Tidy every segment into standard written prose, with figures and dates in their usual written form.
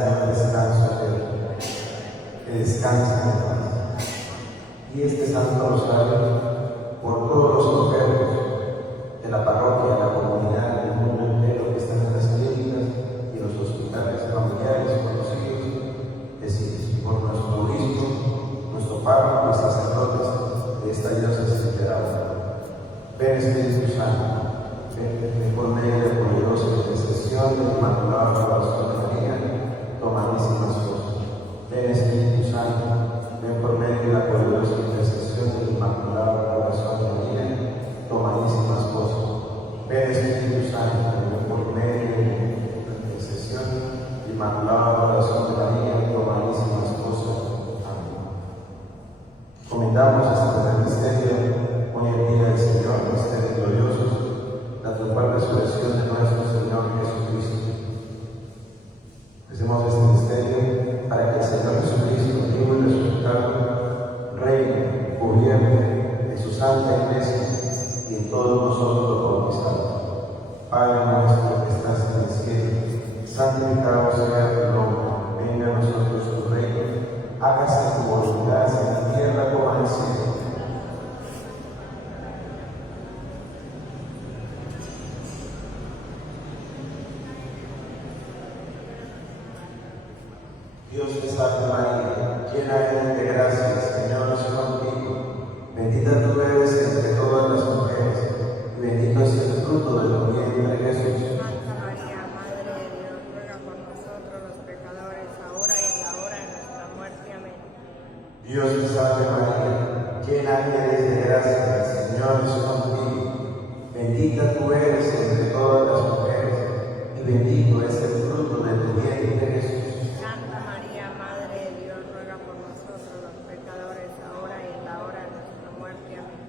Señor, descanso eterno, que descansen en paz. Y este Santo Rosario por todos los enfermos de la parroquia, de la comunidad, del mundo entero que están en las clínicas y en los hospitales familiares conocidos, decimos, por nuestro obispo, nuestro párroco y sacerdotes de esta diócesis de Arauca. Ven Espíritu Santo, ven por medio de la poderosa intercesión del Inmaculado Corazón de María, tomadísimas cosas. Ven Espíritu Santo, ven por medio de la poderosa intercesión del Inmaculado Corazón de María, tomadísimas cosas. Ven Espíritu Santo, ven por medio de la intercesión del Inmaculado Corazón de María, tomadísimas cosas. Amén. Comendamos hasta el misterio hoy en día del Señor, misterios gloriosos, la triunfal resurrección de nuestro Señor Jesucristo. Hacemos este misterio para que el Señor Jesucristo, vivo y resucitado, reine, gobierne en su santa iglesia y en todos nosotros los bautizados. Padre nuestro que estás en el cielo, santificado sea tu nombre, venga a nosotros tu reino, hágase tu voluntad en la tierra como en el cielo. Dios te salve María, llena eres de gracia, el Señor es contigo. Bendita tú eres entre todas las mujeres, y bendito es el fruto de tu vientre Jesús. Santa María, Madre de Dios, ruega por nosotros los pecadores, ahora y en la hora de nuestra muerte. Amén. Dios te salve María, llena eres de gracia, el Señor es contigo. Bendita tú eres entre todas las mujeres, y bendito es el fruto de tu vientre Jesús. Santa María, Madre de Dios, ruega por nosotros los pecadores, ahora y en la hora de nuestra muerte. Amén.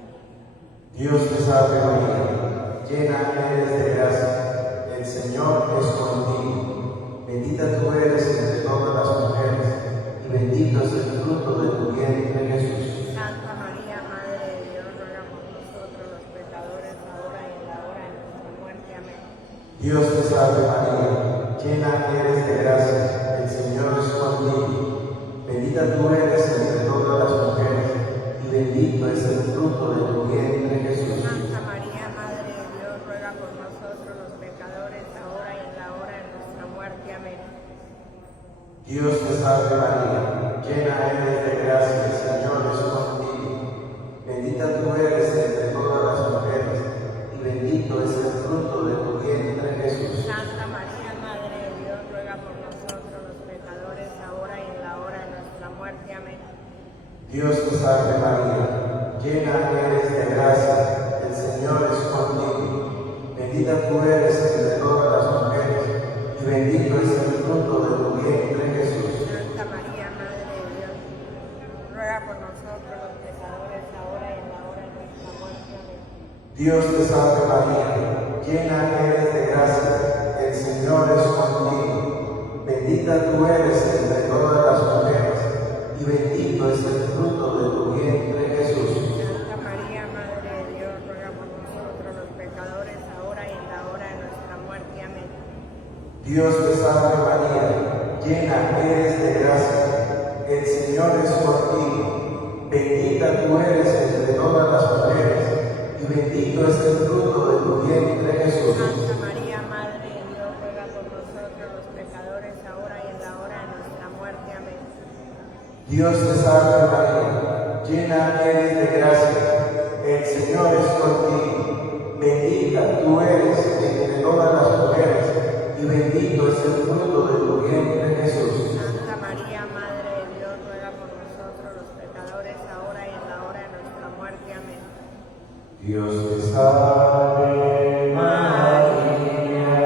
Dios te salve María, llena eres de gracia, el Señor es contigo. Bendita tú eres entre todas las mujeres, y bendito es el fruto de tu vientre Jesús. Santa María, Madre de Dios, ruega por nosotros los pecadores, ahora y en la hora de nuestra muerte. Amén. Dios te salve María, llena eres de gracia, el Señor es contigo. Bendita tú eres entre todas las mujeres, y bendito es el fruto de tu vientre Jesús. Santa María, Madre de Dios, ruega por nosotros los pecadores, ahora y en la hora de nuestra muerte. Amén. Dios te salve María, llena eres de gracia, el Señor es contigo. Bendita tú eres entre todas las mujeres, y bendito es el fruto de tu vientre Jesús. Santa María, Madre de Dios, ruega por nosotros los pecadores, ahora y en la hora de nuestra muerte. Amén. Dios te salve María, llena eres de gracia, el Señor es contigo. Bendita tú eres entre todas las mujeres, y bendito es el fruto de tu vientre Jesús. Santa María, Madre de Dios, ruega por nosotros los pecadores, ahora y en la hora de nuestra muerte. Amén. Dios te salve María, llena eres de gracia, el Señor es contigo. Bendita tú eres entre todas las mujeres, y bendito es el fruto de tu vientre Jesús. Santa María, Madre de Dios, ruega por nosotros los pecadores, ahora y en la hora de nuestra muerte. Amén. Dios te salve María, llena eres de gracia, el Señor es contigo. Bendita tú eres entre todas las mujeres, y bendito es el fruto de tu vientre Jesús. Santa María, Madre de Dios, ruega por nosotros los pecadores, ahora y en la hora de nuestra muerte. Amén. Dios te salve María, llena eres de gracia, el Señor es contigo. Bendita tú eres entre todas las mujeres, y bendito es el fruto de tu vientre Jesús. Santa María, Madre de Dios, ruega por nosotros los pecadores, ahora y en la hora de nuestra muerte. Amén. Dios te salve María,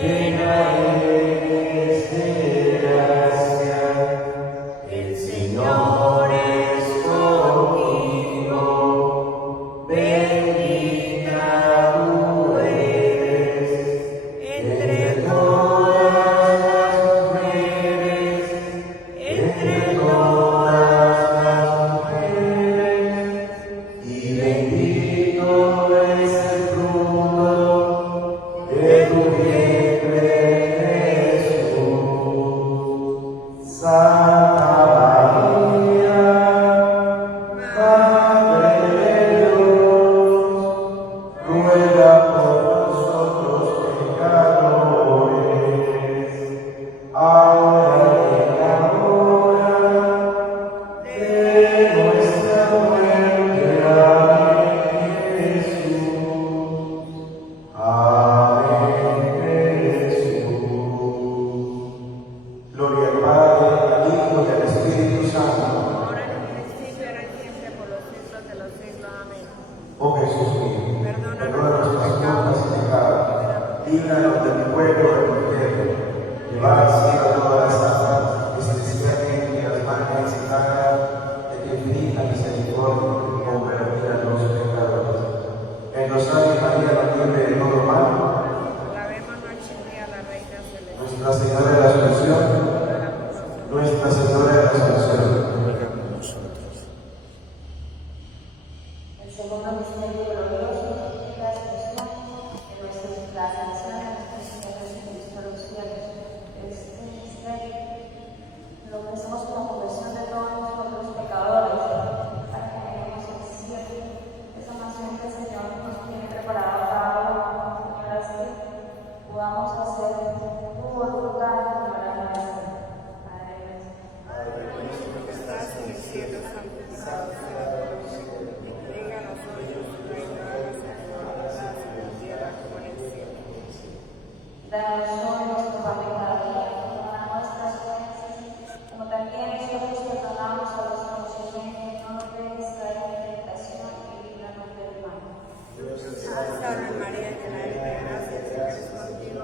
llena eres de gracia, el Señor es contigo. Bendita tú eres entre todas las mujeres, entre todas las mujeres, y bendito Santa María, Madre de Dios, ruega por nosotros pecadores, ahora y en la hora de nuestra muerte. Amén, Jesús. Amén, Jesús. Gloria al Padre, al Hijo y al Espíritu Santo. Ahora en el principio, ahora y siempre, por los siglos de los siglos. Amén. Oh Jesús mío, Perdona perdona nuestras nuestros culpas y pecados, líbranos del fuego del infierno, lleva al cielo a todas las almas, especialmente a las más necesitadas de tu infinita misericordia, convertir a los pecadores. El Rosario de María nos libre de todo mal. Alabemos noche y día a la Reina Celeste. Nuestra Señora de la Asunción, Nuestra Señora de la Asunción. El segundo misterio glorioso es la ascensión de la ascensión de nuestro Señor Jesucristo a los cielos. Este misterio lo ofrecemos como confesión de todos nosotros pecadores, para que lleguemos al cielo. Esa mansión que el Señor nos tiene preparada cada uno, Señor, así podamos hacer tu voluntad como la nuestra. Padre nuestro. Que estás en el cielo, santificado sea tu nombre. Venga a nosotros tu reino, hágase tu voluntad en la tierra como en el cielo. Danos hoy nuestro pan de cada día, perdona nuestras ofensas, como también nosotros perdonamos a los que nos ofenden, no nos dejes caer en tentación y líbranos del mal. Salve María, llena eres de gracia, el Señor es contigo.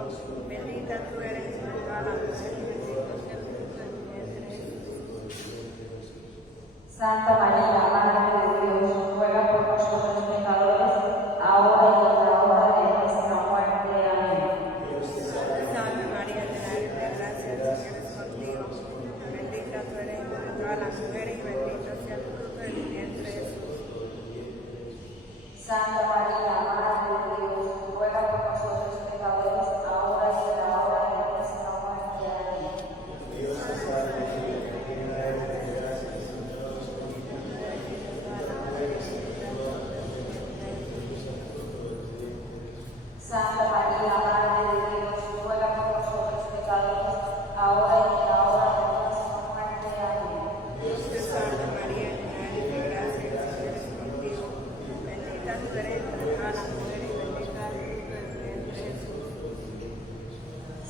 Bendita tú eres entre todas las mujeres y bendito sea el fruto de tu vientre, Jesús. Santa María, Madre de Dios, ruega por nosotros pecadores, ahora y en la hora de nuestra muerte. Amén. Salve María, llena eres de gracia, el Señor es contigo. Bendita tú eres entre todas las mujeres y bendito sea el fruto de tu vientre, Jesús. Santa María, Madre de Dios, ruega por nosotros pecadores, ahora y en la hora de nuestra muerte. Amén. Santa María, Madre de Dios, ruega por nosotros pecadores, ahora y en la hora de nuestra muerte. Amén. Dios te salve María, llena eres de gracia, el Señor es contigo. Bendita tú eres entre todas las mujeres y bendito es el fruto de tu vientre, Jesús.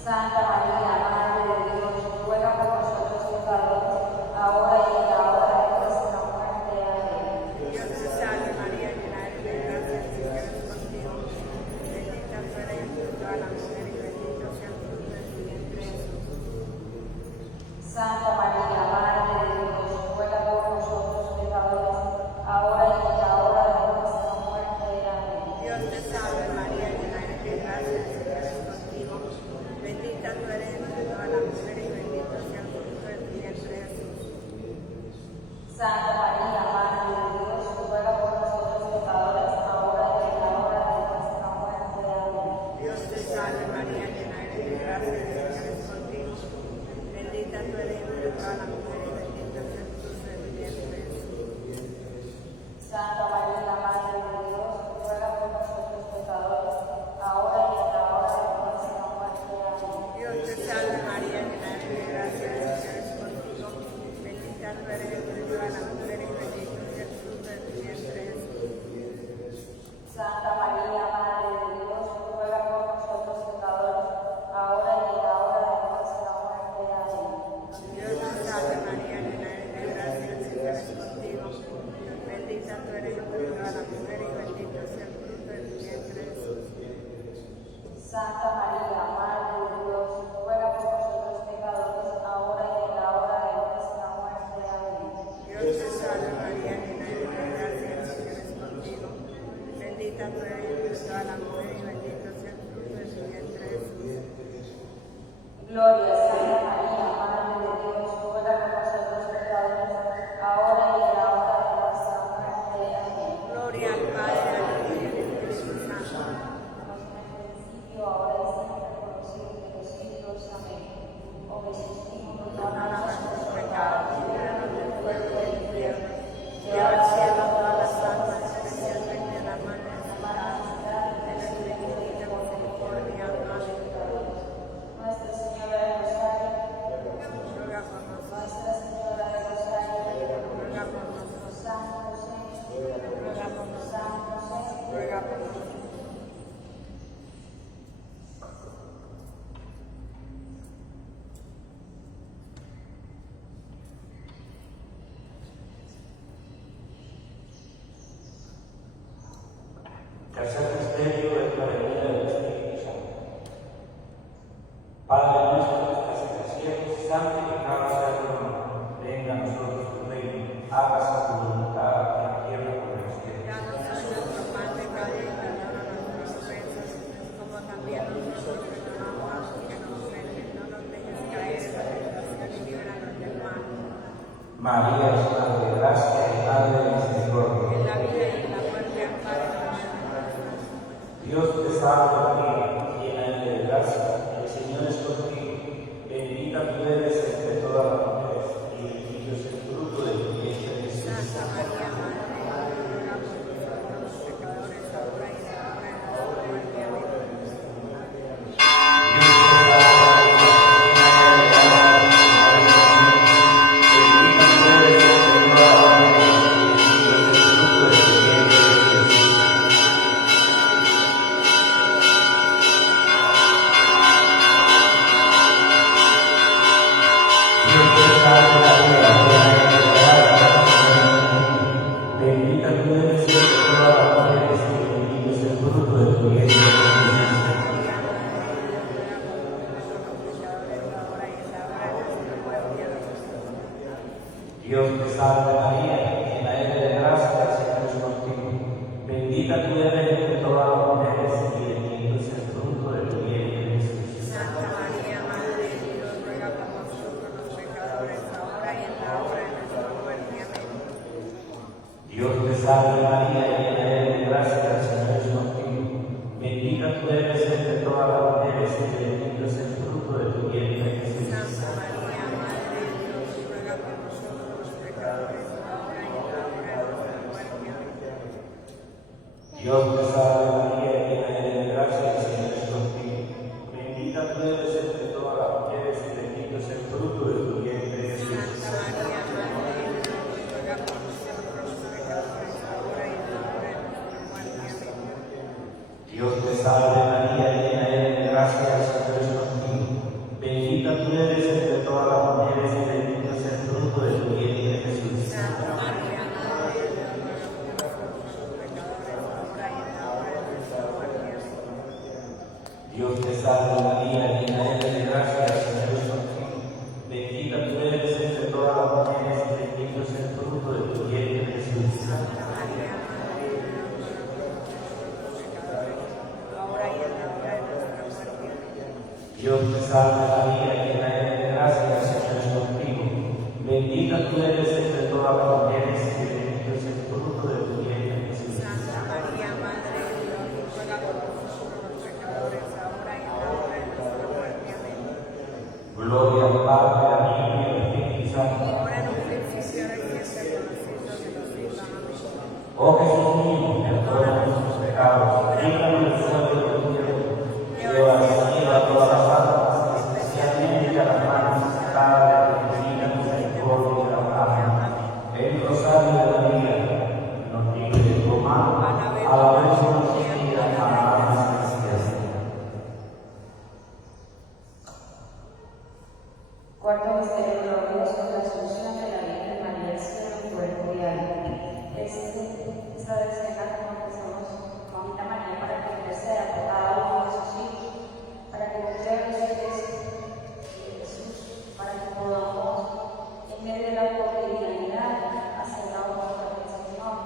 Santa María, Madre de Dios, ruega por nosotros pecadores, ahora y en la hora de nuestra muerte. Amén. Dios te salve María, llena eres de gracia, el Señor es contigo. Bendita tú eres entre todas las mujeres y bendito sea el fruto de tu vientre, Jesús. Santa María, Madre de Dios, ruega por nosotros pecadores, ahora y en la hora de nuestra muerte. Amén. Dios te salve María, llena eres de gracia, el Señor es contigo. Bendita tú eres entre todas las mujeres y bendito sea el fruto de tu vientre, Jesús. Santa María, Madre de Dios, ruega por nosotros pecadores, ahora y en la hora de nuestra muerte. Amén. Dios te salve María, llena eres de gracia, el Señor es contigo. Bendita tú eres entre todas las mujeres y bendito sea el fruto de tu vientre, Jesús. Santa María, Madre de Dios, ruega por nosotros pecadores, ahora y en la hora de nuestra muerte. Amén. Dios te salve María, llena eres de gracia, el Señor es contigo. Bendita tú eres entre todas las mujeres y bendito sea el fruto de tu vientre, Jesús. Santa María, Madre de Dios, ruega por nosotros pecadores, ahora y en la hora de nuestra muerte. Amén. Dios te salve María, santificado sea tu nombre, venga a nosotros tu reino, hágase tu voluntad en la tierra como en los cielos. Danos hoy nuestro pan de cada día y perdona nuestras ofensas, como también nosotros perdonamos a los que nos ofenden. No nos dejes caer en la tentación y líbranos del mal. María es Madre de gracia y Madre de misericordia. En la vida y en la muerte, ampáranos. Dios te salve María, llena eres de gracia, el Señor es contigo. Bendita tú eres entre todas las mujeres, y bendito es el fruto de tu vientre Jesús. Santa María, Madre de Dios, ruega por nosotros los pecadores, ahora y en la hora de nuestra muerte. Dios te salve María, llena eres de gracia, el Señor es contigo. Bendita tú eres entre todas las mujeres y bendito es el fruto de tu vientre Jesús. Santa María, Madre de Dios, ruega por nosotros los pecadores, ahora y en la hora de nuestra muerte. Amén. Dios te salve María, llena eres de gracia, el Señor es contigo. Bendita tú eres entre todas las mujeres y bendito es el fruto de tu vientre Jesús. Santa María, Madre de Dios, ruega por nosotros los pecadores, ahora y en la hora de nuestra muerte. Amén. Dios te salve María, llena eres de gracia, el Señor es contigo. Bendita tú eres entre todas las mujeres y bendito es el fruto de tu vientre Jesús. Santa María, Madre de Dios, ruega por nosotros los pecadores, ahora y en la hora de nuestra muerte. Amén. Dios te salve María, llena eres de gracia, el Señor es contigo. Bendita tú eres entre todas las mujeres y bendito es el fruto de tu vientre Jesús. Santa María, Madre de Dios, ruega por nosotros los pecadores, ahora y en la hora de nuestra muerte. Amén. Dios te salve María, llena eres de gracia, el Señor es contigo. Bendita tú eres entre todas las mujeres y bendito es el fruto de tu vientre Jesús. Santa María, Madre de Dios, ruega por nosotros los pecadores, ahora y en la hora de nuestra muerte. Amén. Dios te salve María, llena eres de gracia, el Señor es contigo. Bendita tú eres entre todas las mujeres y bendito es el fruto de tu vientre Jesús. Santa María, Madre de Dios, ruega por nosotros los pecadores, ahora y en la hora de nuestra muerte. Amén. Gloria al Padre, al Hijo y al Espíritu Santo. Ahora en un principio, ahora y siempre, por los siglos de los siglos. Amén. Oh Jesús mío, perdona nuestros pecados, líbranos del fuego del infierno, lleva al cielo a todas las almas, especialmente a las más necesitadas de tu divina misericordia. Amén. El rosario de la vida nos libre de todo mal, a la vez que nos inspira a amar las necesidades. Cuarto misterio glorioso, la asunción de la Virgen María al cielo en cuerpo y alma. Esta escena como empezamos con Mamita María para que interceda por cada uno de sus hijos, para que nos lleve los pies de Jesús, para que podamos, en medio de la cotidianidad, hacer la obra del Señor,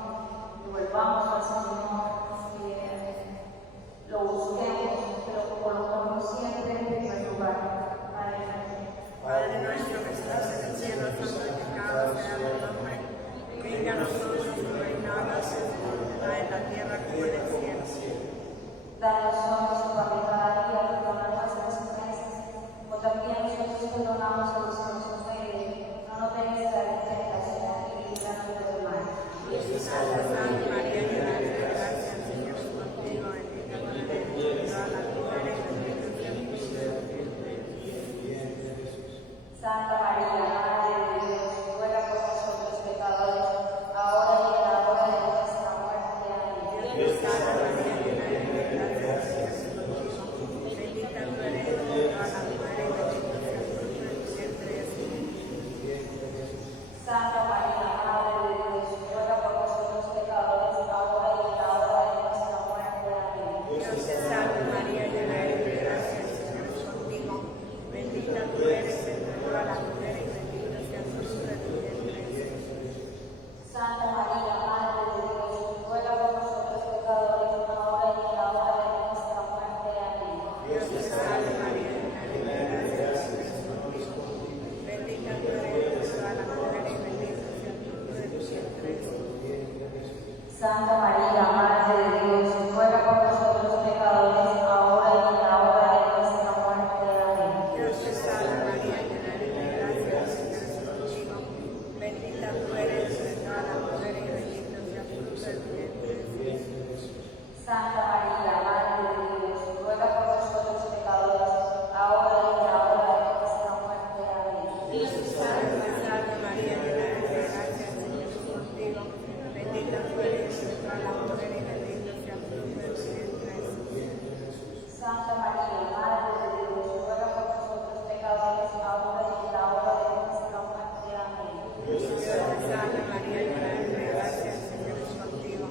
que volvamos al Señor, que lo busquemos, pero colocamos siempre en primer lugar. Padre nuestro que estás en el cielo, santificado sea tu nombre. Venga a nosotros tu reino, hágase tu voluntad en la tierra como en el cielo. Danos hoy Salve María, llena eres de gracia, el Señor es contigo. Bendita tú eres entre todas las mujeres y bendito sea el fruto de tu vientre, Jesús. Santa María, Madre de Dios, ruega por nosotros pecadores, ahora y en la hora de nuestra muerte. Amén. Dios te salve María, llena eres de gracia, el Señor es contigo.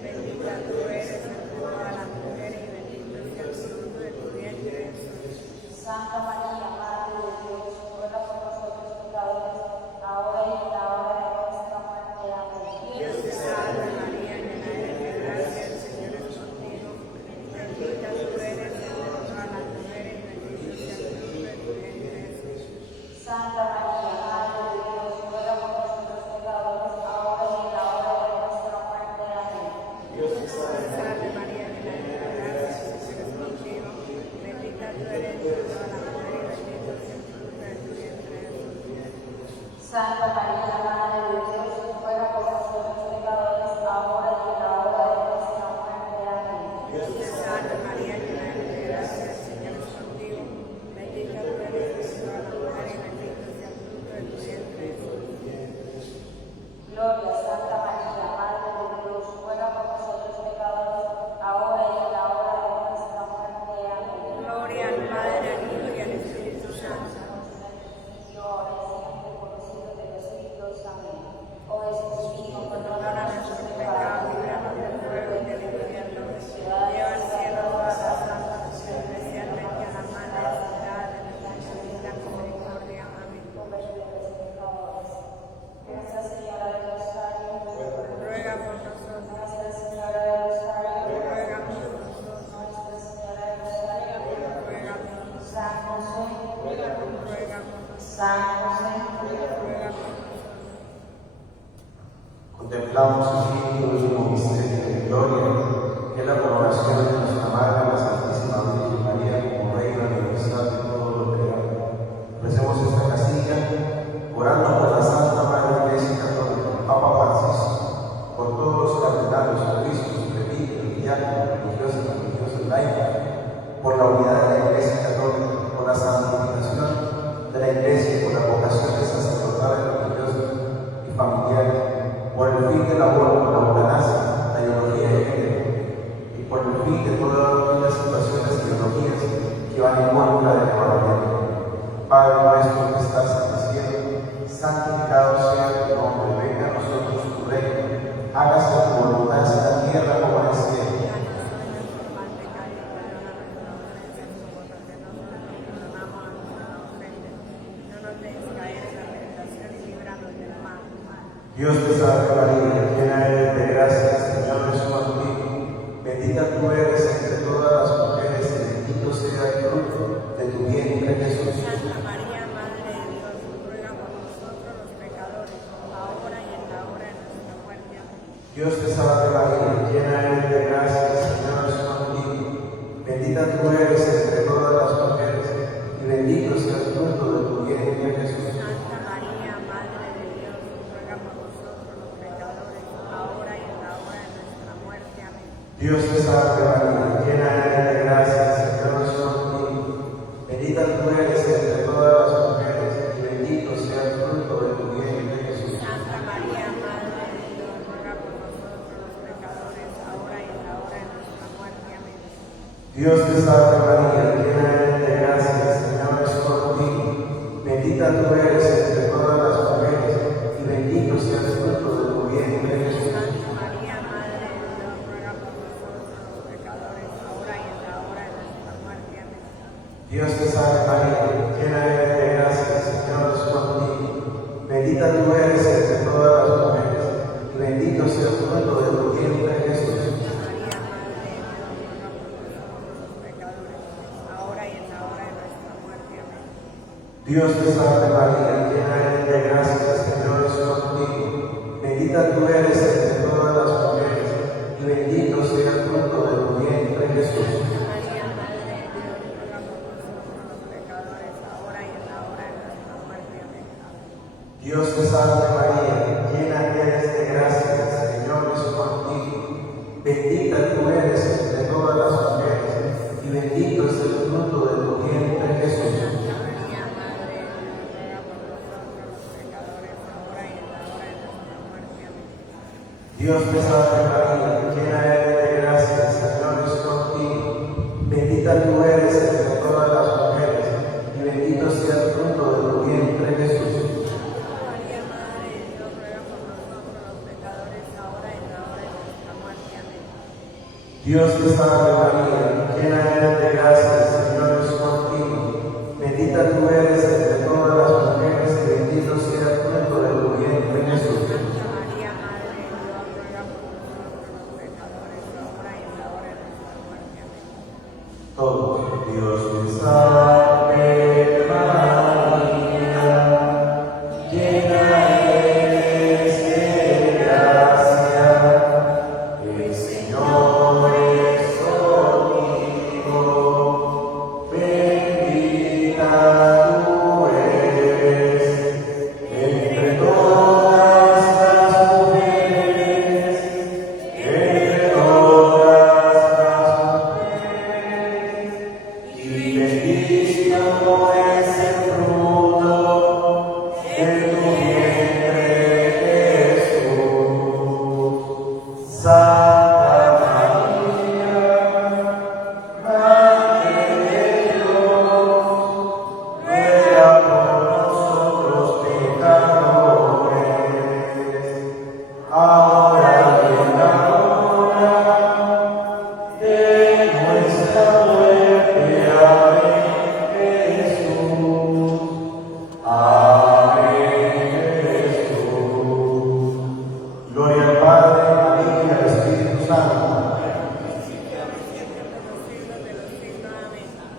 Bendita tú eres entre todas las mujeres y bendito sea el fruto de tu vientre, Jesús. Santa María, Madre de Dios, ruega por nosotros pecadores, ahora y en la hora de nuestra muerte. Amén. Dios te salve María, llena eres de gracia, el Señor es contigo. Bendita tú eres entre todas las mujeres y bendito sea el fruto de tu vientre, Jesús. Santa María, Madre de Dios, ruega por nosotros pecadores, ahora y en la hora de nuestra muerte. Amén. Dios te salve María, llena eres de gracia, el Señor es contigo. Bendita tú eres entre todas las mujeres y bendito sea el fruto de tu vientre, Jesús. Santa María, Madre de Dios, ruega por nosotros pecadores, ahora y en la hora de nuestra muerte. Amén. Dios te salve María, llena eres de gracia, el Señor es contigo. Bendita tú eres entre todas las mujeres y bendito sea el fruto de tu vientre, Jesús. Gloria a Santa María, Madre de Dios, ruega por nosotros pecadores, ahora y en la hora de nuestra muerte. Amén. Gloria al Padre, al Hijo y al Espíritu Santo. Y ahora y siempre por los siglos de los siglos. Amén. Oh Jesús mío, Perdona perdona nuestros pecados, líbranos del fuego y del infierno. Lleva al cielo todas las almas, especialmente a las más necesitadas de nuestra infinita misericordia. Amén. Nuestra Señora del Rosario, Ruega por nosotros. Nuestra Señora del Rosario, Ruega por nosotros. Nuestra Señora del Rosario, Ruega por nosotros. San José, Ruega por nosotros. San José, Ruega por nosotros. Contemplamos el último misterio de gloria, que es la coronación de nuestra Madre, la Santísima Virgen María, como Reina universal de todo lo creado. Recemos esta casilla, orando por la Santa Madre Iglesia Católica, el Papa Francisco, por todos los cardenales, obispos, presbíteros, diáconos, religiosos, religiosos, laicos, por la unidad de la Iglesia Católica, por la santificación de la Iglesia, por la vocación de sacerdotales, religiosos y familiares, por el fin de la eutanasia, la ideología de género, y por el fin de todas las situaciones y ideologías que van en contra del Evangelio. Padre nuestro que estás en el cielo, santificado sea tu nombre, venga a nosotros tu reino, hágase tu voluntad en la tierra como en el cielo. Dios te salve María, llena eres de gracia, el Señor es contigo. Bendita tú eres entre todas las mujeres y bendito sea el fruto de tu vientre, Jesús. Santa María, Madre de Dios, ruega por nosotros los pecadores, ahora y en la hora de nuestra muerte. Amén. Dios te salve María, llena eres de gracia, el Señor es contigo. Bendita tú eres entre todas las mujeres y bendito sea el fruto de tu vientre, Jesús. Santa María, Madre de Dios, ruega por nosotros los pecadores, ahora y en la hora de nuestra muerte. Amén. Dios te salve María, llena eres de gracia, el Señor es contigo. Bendita tú eres entre todas las mujeres y bendito sea el fruto de tu vientre, Jesús. Santa María, Madre de Dios, ruega por nosotros los pecadores, ahora y en la hora de nuestra muerte. Amén. Dios te salve María, llena eres de gracia, el Señor es contigo. Bendita tú eres entre todas las mujeres y bendito sea el fruto de tu vientre, Jesús. Santa María, Madre de Dios, ruega por nosotros los pecadores, ahora y en la hora de nuestra muerte. Amén. Dios te salve María, llena eres de gracia, el Señor es contigo. Bendita tú eres entre todas las mujeres y bendito sea el fruto de tu vientre, Jesús. Santa María, Madre de Dios, ruega por nosotros los pecadores, ahora y en la hora de nuestra muerte. Amén. Dios te salve María, llena eres de gracia, el Señor es contigo. Bendita tú eres entre todas las mujeres y bendito sea el fruto de tu vientre, Jesús. Santa María, Madre de Dios, ruega por nosotros los pecadores, ahora y en la hora de nuestra muerte. Amén. Dios te salve María, llena eres de gracia, el Señor es contigo. Bendita tú eres entre todas las mujeres y bendito es el fruto de tu vientre, Jesús. Santa María, Madre de Dios, ruega por nosotros Dios te salve María, llena eres de gracia, el Señor es contigo. Bendita tú eres entre todas las mujeres, y bendito sea el fruto de tu vientre Jesús. María, Madre de Dios, ruega por nosotros los pecadores, ahora y en la hora de nuestra muerte. Amén. Dios te salve María, llena eres de gracia, el Señor es contigo. Bendita tú eres entre todas las mujeres, y bendito sea el fruto de tu vientre Jesús. María, Madre de Dios, ruega por nosotros los pecadores, ahora y en la hora de nuestra muerte. Amén. Todos, Dios te salve María, llena eres de gracia, el Señor es contigo, bendita tú eres entre todas las mujeres, entre todas las mujeres, y bendito es el fruto de tu vientre Jesús. Santa María, Madre de Dios, ruega por nosotros pecadores, ahora y en la hora de nuestra muerte. Amén, Jesús. Amén, Jesús. Gloria al Padre, al Hijo y al Espíritu Santo.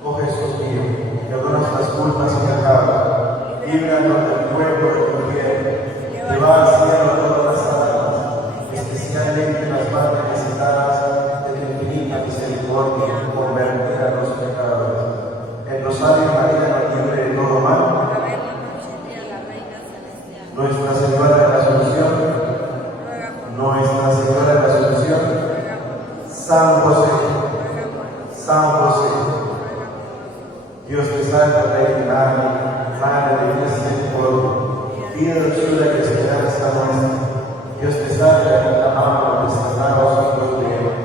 Oh Jesús mío, perdona nuestras culpas y pecados, líbranos del fuego de tu infierno, lleva al cielo a todas las almas, especialmente las más necesitadas de tu infinita misericordia, convertir a los pecadores. El Rosario de María nos libre de todo mal. Nuestra Señora de la Asunción, Nuestra Señora de la Asunción, San José, San José. Dios te salve, Reina, Madre de misericordia, vida, dulzura y esperanza nuestra. Dios te salve, aclamamos, desterrados y gloriosos.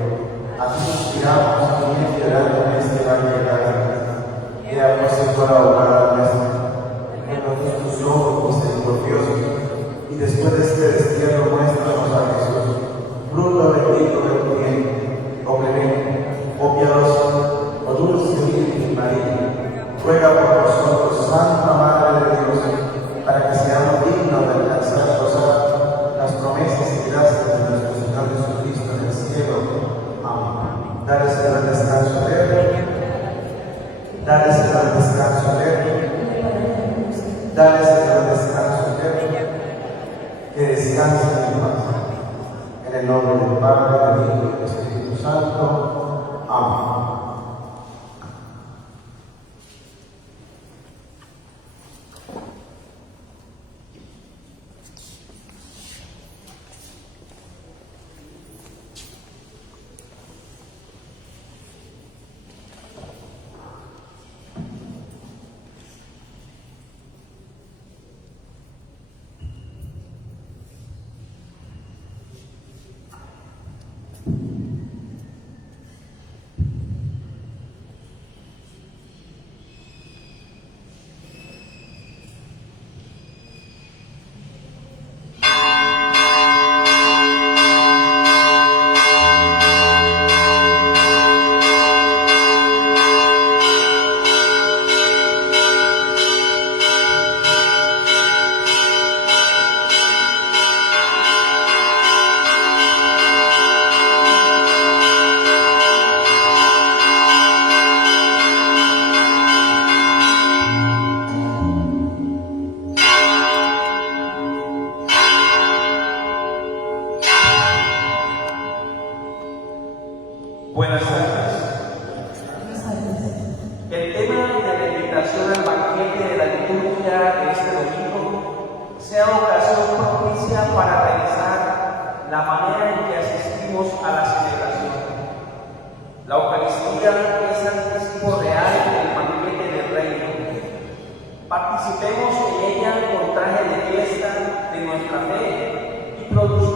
A ti suspiramos, y llorando en este valle de lágrimas. Queda pues en toda obra nuestra. En tus ojos misericordiosos, y después de este destierro muéstranos a Jesús, fruto bendito de tu vientre, oh clemente, oh piadoso, oh dulce Virgen María. Ruega por nosotros, Santa Madre de Dios, para que seamos dignos de alcanzar las promesas y gracias de nuestro Señor Jesucristo en el cielo. Amén. Dale Señor el descanso eterno. Dale Señor el descanso eterno. Dale Señor el descanso eterno. Que descansen en paz. En el nombre del Padre, del Hijo y del Espíritu Santo. Amén.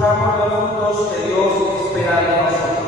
produzcamos los frutos que Dios espera de nosotros.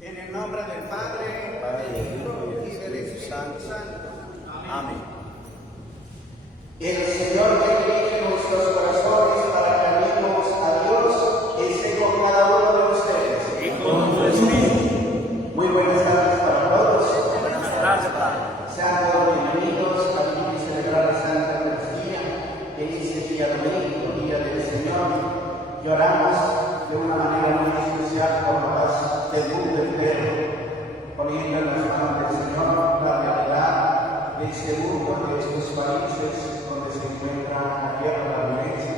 En el nombre del Padre, del Hijo y del Espíritu Santo. Amén. El Señor que dirige nuestros corazones para que amemos a Dios esté con cada uno de ustedes. Y con tu espíritu. Muy buenas tardes para todos. Buenas tardes, Padre. Sean todos bienvenidos a celebrar la Santa Eucaristía en este día domingo, Día del Señor. Y oramos de una manera muy especial por la paz del mundo entero, poniendo en las manos del Señor la realidad de este mundo, de estos países donde se encuentra la guerra, la violencia.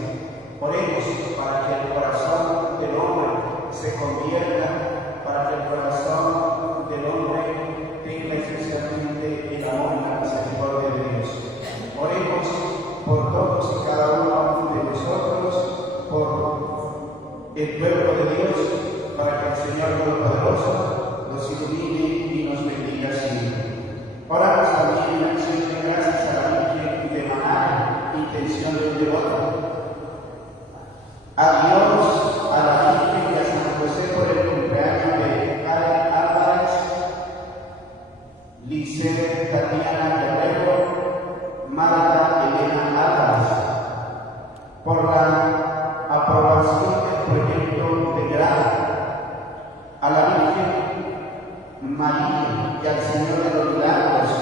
Oremos para que el corazón del hombre se convierta, para que el corazón del hombre tenga especialmente el amor y la misericordia de Dios. Oremos por todos y cada uno de nosotros, por el pueblo de Dios, para que el Señor Todopoderoso nos ilumine y nos bendiga siempre. Oramos también en acción de gracias a la Virgen de Maná, intención del devoto. A Dios, a la Virgen y a San José por el cumpleaños de Karen Álvarez, Lisset Tatiana Guerrero, Marta Elena Álvarez, por la aprobación del proyecto de grado, a la Virgen María y al Señor de los Milagros,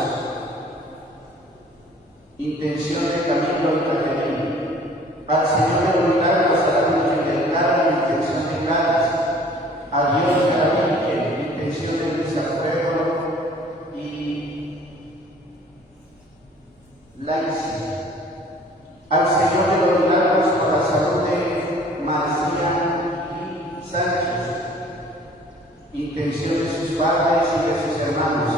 intención de Camilo y Caterina, al Señor de los Milagros, a la Virgen del Carmen, intención de Cádiz, a Dios y a la Virgen, intención de Luis Alfredo y Laisy, al Señor de los Milagros por la salud de Marcia y Sánchez, intención de sus padres y de sus hermanos,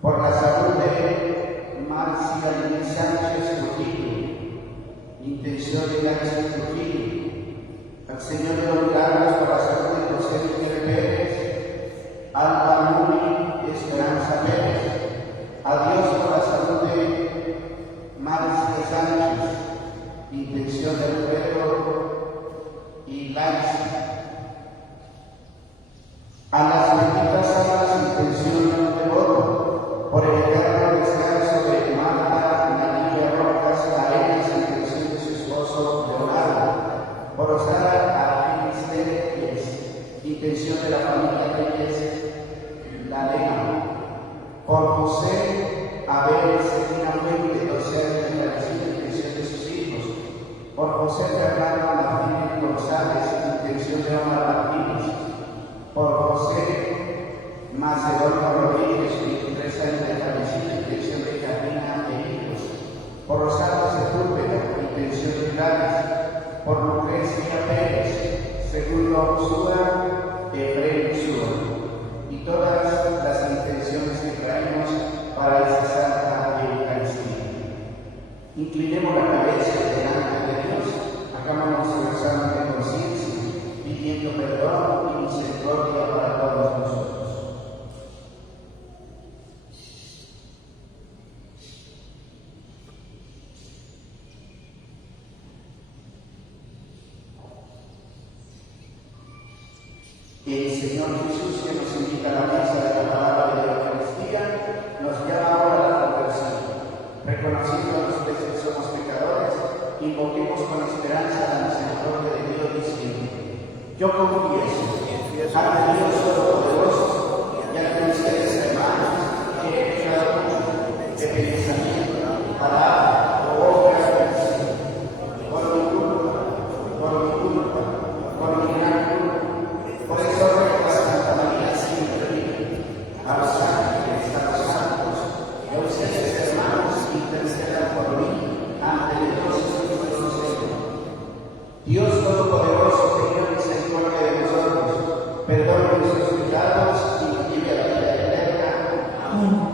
por la salud de Marcia y Sánchez Trujillo, intención de Sánchez Trujillo, al Señor de los Milagros por la salud de José Miguel Pérez, Alba Nuri y Esperanza Pérez, a Dios por la salud de Marcia Sánchez, intención de Pedro y Laisy, a las benditas almas intención de voto, por el eterno descanso de Marta María Rojas Arenas, intención de su esposo Leonardo, por Osara Argenis Reyes, intención de la familia Reyes Lalema, por José Abel Cetina Fuente, 12 años de la intención de sus hijos, por José Fernando Martínez González, intención de Omar Martínez, por José Macedonio Rodríguez, 23 años de fallecido, intención de Carmina e hijos, por Rosario Sepúlveda, intención de Gladys, por Lucrecia Pérez, segundo Sura, Efraín Sura, y todas las intenciones que traemos para esta Santa Eucaristía. Inclinemos la cabeza delante de Dios, hagámonos un examen de conciencia, pidiendo perdón y misericordia para todos nosotros. El Señor Jesús, que nos invita a la mesa de la palabra de la Eucaristía, nos llama ahora a la conversión. Reconociendo a los que somos pecadores, invoquemos con esperanza la misericordia de Dios diciendo: yo confieso ante Dios Todopoderoso y ante ustedes, hermanos, que he pecado mucho de pensamiento, palabra, obra y acción, por mi culpa, por mi gran culpa. Por eso ruego a Santa María siempre viva, a los ángeles, a los santos, y a ustedes, hermanos, intercedan por mí ante Dios nuestro Señor. Dios Todopoderoso, tenga misericordia de nosotros, perdone nuestros pecados y nos lleve a la vida eterna. Amén.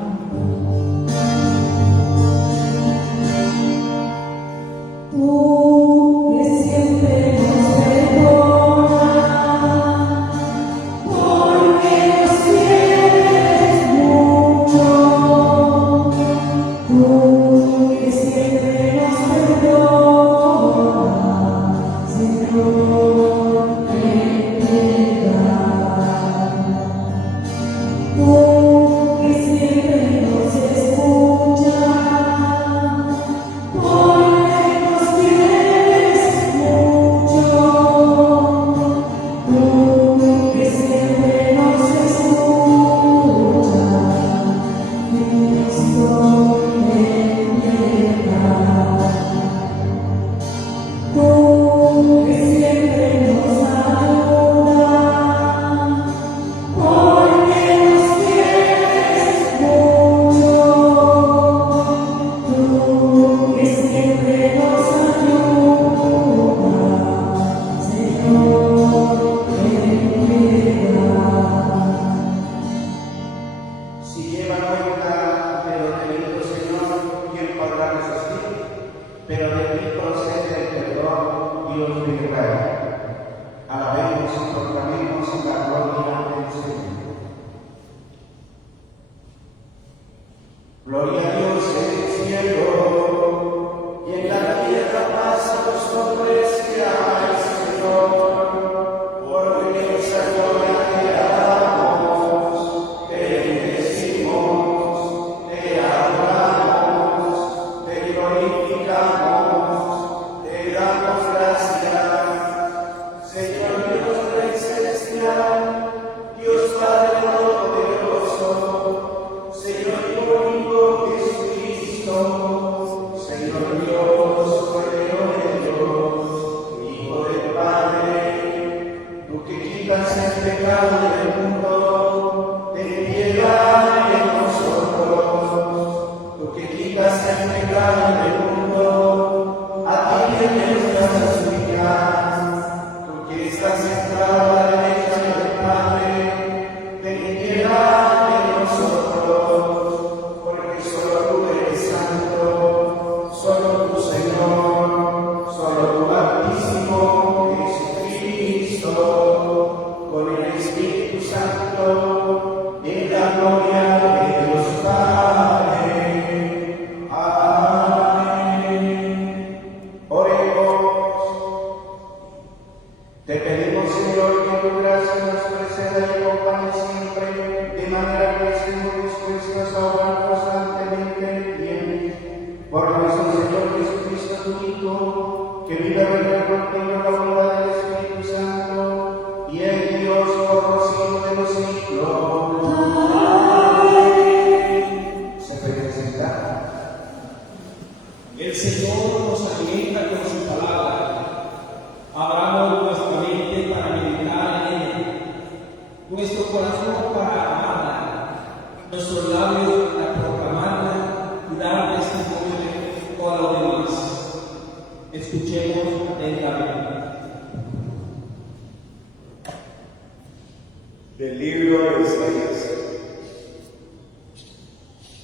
Del libro de Isaías.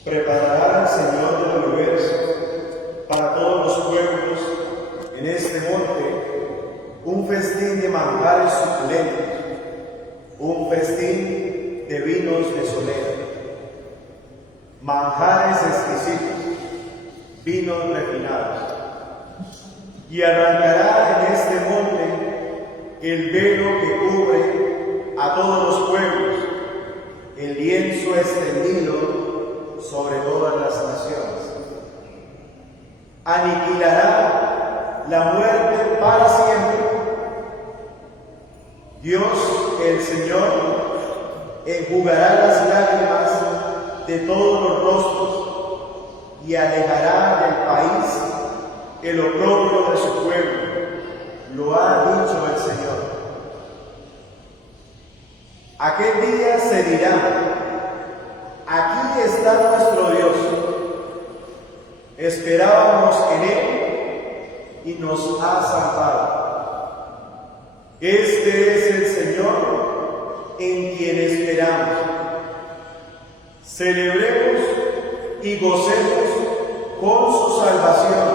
Preparará el Señor del universo para todos los pueblos en este monte un festín de manjares suculentos, un festín de vinos de solera, manjares exquisitos, vinos refinados. Y arrancará en este monte el velo que cubre a todos los pueblos, el lienzo extendido sobre todas las naciones. Aniquilará la muerte para siempre. Dios, el Señor, enjugará las lágrimas de todos los rostros y alejará del país el oprobio de su pueblo. Lo ha dicho el Señor. Aquel día se dirá: aquí está nuestro Dios. Esperábamos en Él y nos ha salvado. Este es el Señor en quien esperamos. Celebremos y gocemos con su salvación,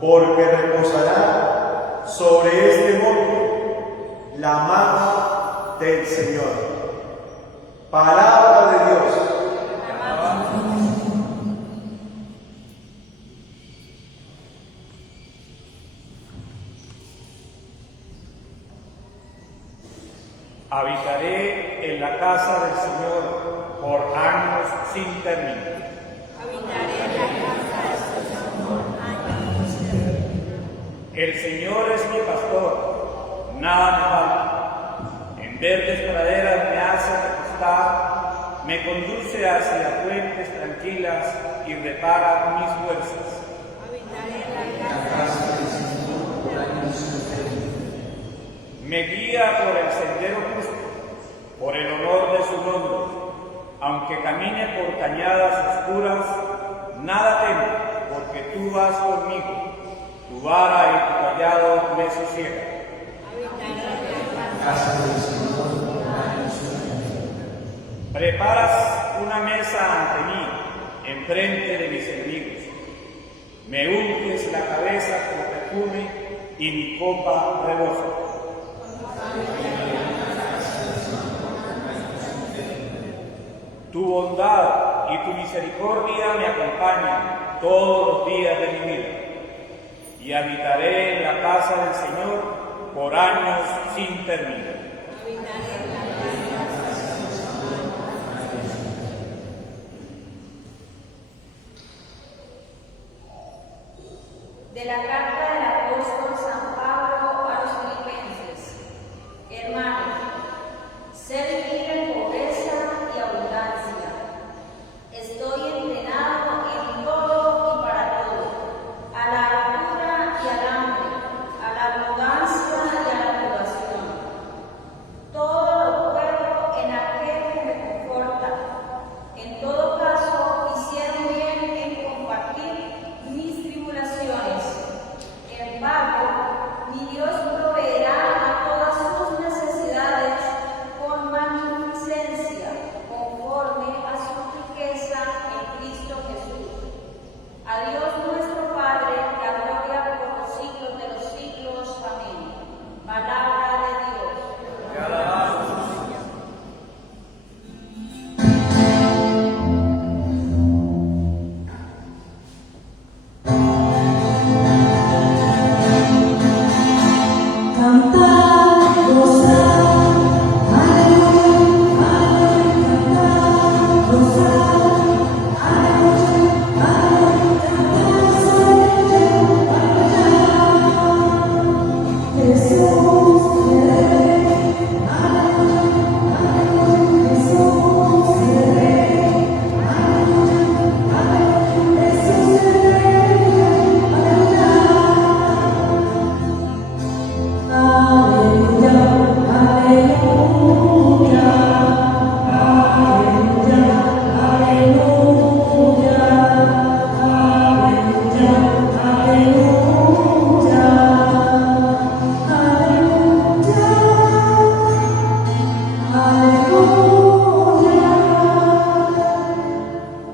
porque reposará sobre este monte la mano del Señor. Palabra de Dios. Habitaré en la casa del Señor por años sin término. Habitaré en la casa del Señor por años sin término. El Señor es mi pastor, nada me falta. En verdes praderas me hace recostar, me conduce hacia fuentes tranquilas y repara mis fuerzas. Habitaré en la casa del Señor por años sin término. Me guía por el sendero justo, por el honor de su nombre. Aunque camine por cañadas oscuras, nada temo, porque tú vas conmigo. Tu vara y tu callado me sosiegan. Habitaré en la casa del Señor por años sin término. Preparas una mesa ante mí, enfrente de mis enemigos. Me unges la cabeza con perfume y mi copa rebosa. Tu bondad y tu misericordia me acompañan todos los días de mi vida, y habitaré en la casa del Señor por años sin término. De la carta del apóstol San Pablo a los Filipenses. Hermanos, sed libre en pobreza y abundancia. Estoy entrenado en todo y para todo, a la hartura y al hambre, a la abundancia y a la privación. Todo lo puedo en aquel que me conforta. En todo caso, hicieron bien en compartir mis tribulaciones. Embargo, mi Dios proveerá a todas sus necesidades con magnificencia, conforme a su riqueza en Cristo Jesús. A Dios nuestro Padre, la gloria por los siglos de los siglos. Amén. Palabra de Dios.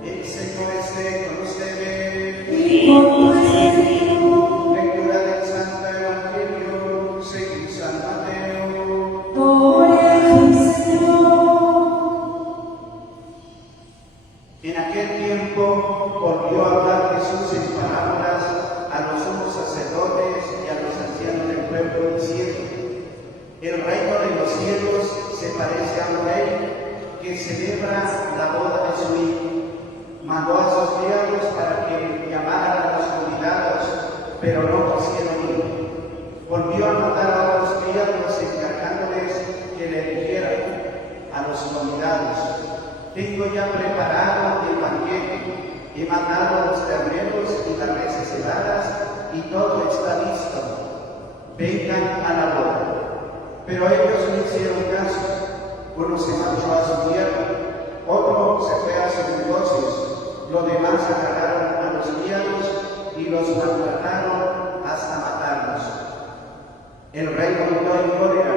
El Señor esté con ustedes. Lectura del Santo Evangelio según San Mateo. En aquel tiempo volvió a hablar Jesús en parábolas a los sumos sacerdotes y a los ancianos del pueblo, diciendo: El reino de los cielos se parece a un rey que celebra la boda de su hijo. Mandó a sus criados para que llamaran a los convidados, pero no quisieron ir. Volvió a mandar a los criados encargándoles que le dijeran a los convidados: tengo ya preparado el banquete, he mandado los terneros y las reses heladas y todo está listo. Vengan a la boda. Pero ellos no hicieron caso. Uno se marchó a su tierra, otro se fue a sus negocios, los demás agarraron a los criados y los maltrataron hasta matarlos. El rey volvió en cólera,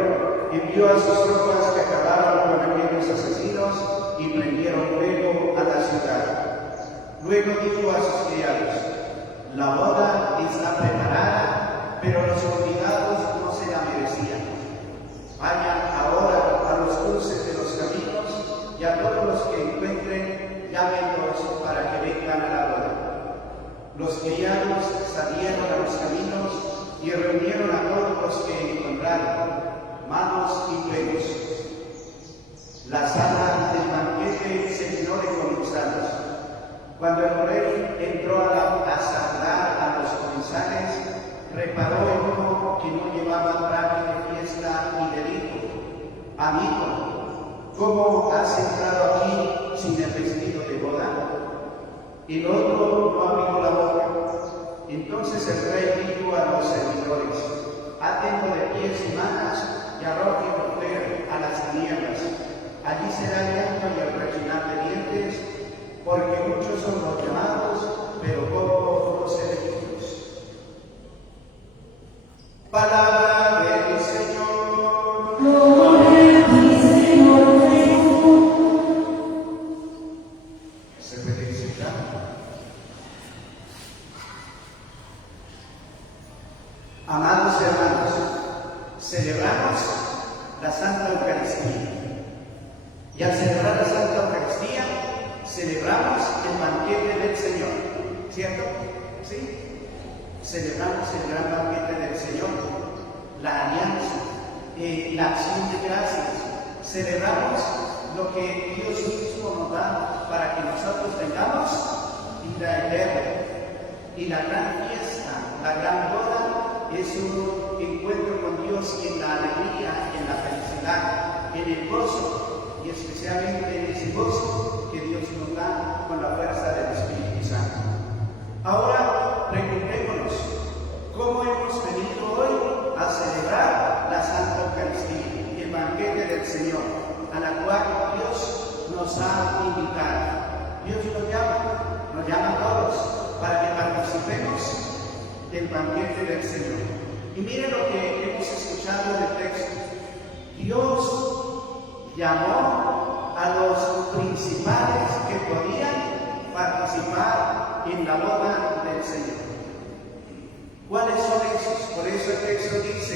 envió a sus tropas que acabaron con aquellos asesinos y prendieron fuego a la ciudad. Luego dijo a sus criados: la boda está preparada, pero los convidados no se la merecían. Vayan ahora a los cruces de los caminos y a todos los que encuentren, llámenlos para que vengan a la boda. Los criados salieron a los caminos y reunieron a todos los que encontraron, manos y fuegos. La sala del banquete se llenó de comensales. Cuando el rey entró a saludar a los comensales, reparó en uno que no llevaba traje de fiesta y le dijo: amigo, ¿cómo has entrado aquí sin el vestido de boda? El otro no abrió la boca. Entonces el rey dijo a los servidores: átenlo de pies y manos y arrójenlo fuera a las tinieblas. Allí será el llanto y el rechinar de dientes, porque muchos son los llamados, pero pocos los elegidos. Palabra del Señor. Gloria a ti, Señor Jesús. Se puede sentar. Amados hermanos, celebramos la Santa Eucaristía. Y al celebrar la Santa Eucaristía, celebramos el banquete del Señor. ¿Cierto? ¿Sí? Celebramos el gran banquete del Señor, la alianza, la acción de gracias. Celebramos lo que Dios mismo nos da para que nosotros tengamos vida eterna. Y la gran fiesta, la gran boda, es un encuentro con Dios en la alegría, en la felicidad, en el gozo, y especialmente en ese gozo que Dios nos da con la fuerza del Espíritu Santo. Ahora, preguntémonos, ¿cómo hemos venido hoy a celebrar la Santa Eucaristía, el banquete del Señor, a la cual Dios nos ha invitado? Dios nos llama a todos para que participemos del banquete del Señor. Y miren lo que hemos escuchado en el texto. Dios llamó a los principales que podían participar en la boda del Señor. ¿Cuáles son esos? Por eso el texto dice: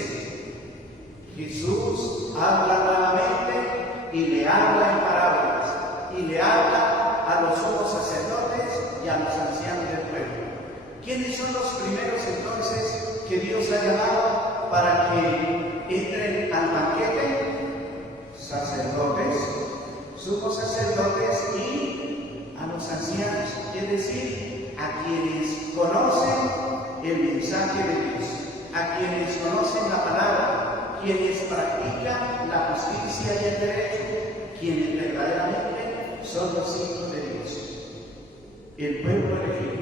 Jesús habla nuevamente y le habla en parábolas, y le habla a los sumos sacerdotes y a los ancianos del pueblo. ¿Quiénes son los primeros entonces que Dios ha llamado para que entren al banquete? Sacerdotes, sumos sacerdotes y a los ancianos, es decir, a quienes conocen el mensaje de Dios, a quienes conocen la palabra, quienes practican la justicia y el derecho, quienes verdaderamente son los hijos de Dios, el pueblo elegido.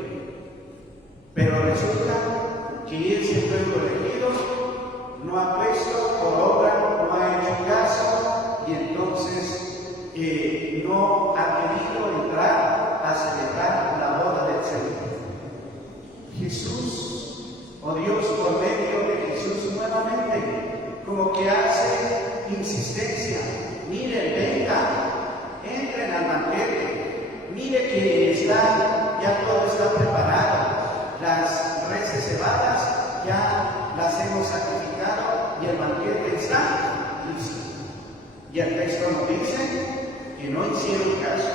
Pero resulta que ese pueblo elegido no ha puesto por obra, no ha hecho caso, y entonces no ha querido entrar a celebrar la boda del Señor. Jesús, o Dios por medio de Jesús nuevamente, como que hace insistencia: miren, vengan, entren al banquete, mire que ya todo está preparado, las reses cebadas ya las hemos sacrificado y el banquete está listo. Y el texto nos dice que no hicieron caso,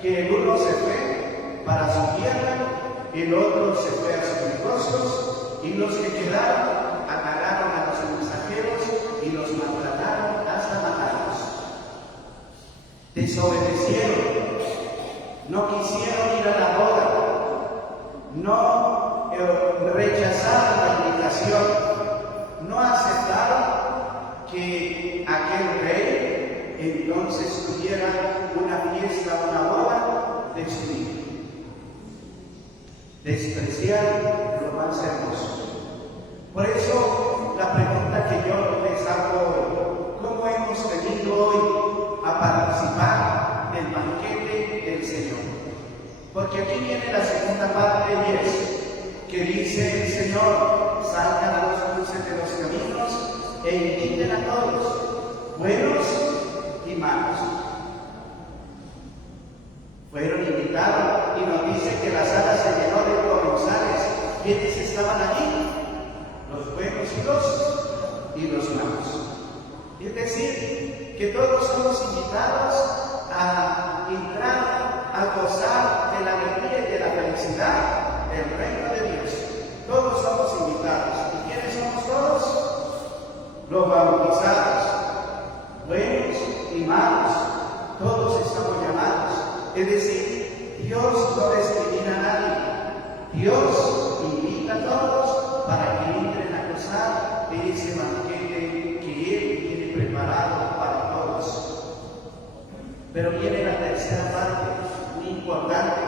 que el uno se fue para su tierra, el otro se fue a sus negocios, y los que quedaron agarraron a los mensajeros y los mataron. desobedecieron, no quisieron ir a la boda, no rechazaron la invitación, no aceptaron que aquel rey entonces tuviera una fiesta, una boda de su hijo. Despreciar lo más hermoso. Por eso la pregunta que yo les hago hoy: ¿cómo hemos venido hoy a participar del banquete del Señor? Porque aquí viene la segunda parte, y es que dice el Señor: salgan a los cruces de los caminos e inviten a todos, buenos y malos. Fueron invitados, y nos dice que la sala se llenó de comensales. ¿Quiénes estaban allí? Los buenos y los malos. Es decir, que todos somos invitados a entrar, a gozar de la alegría y de la felicidad del reino de Dios. Todos somos invitados. ¿Y quiénes somos todos? Los bautizados, buenos y malos, todos estamos llamados. Es decir, Dios no discrimina a nadie. Dios invita a todos para que entren a gozar de ese banquete que Él tiene preparado para todos. Pero viene la tercera parte, muy importante.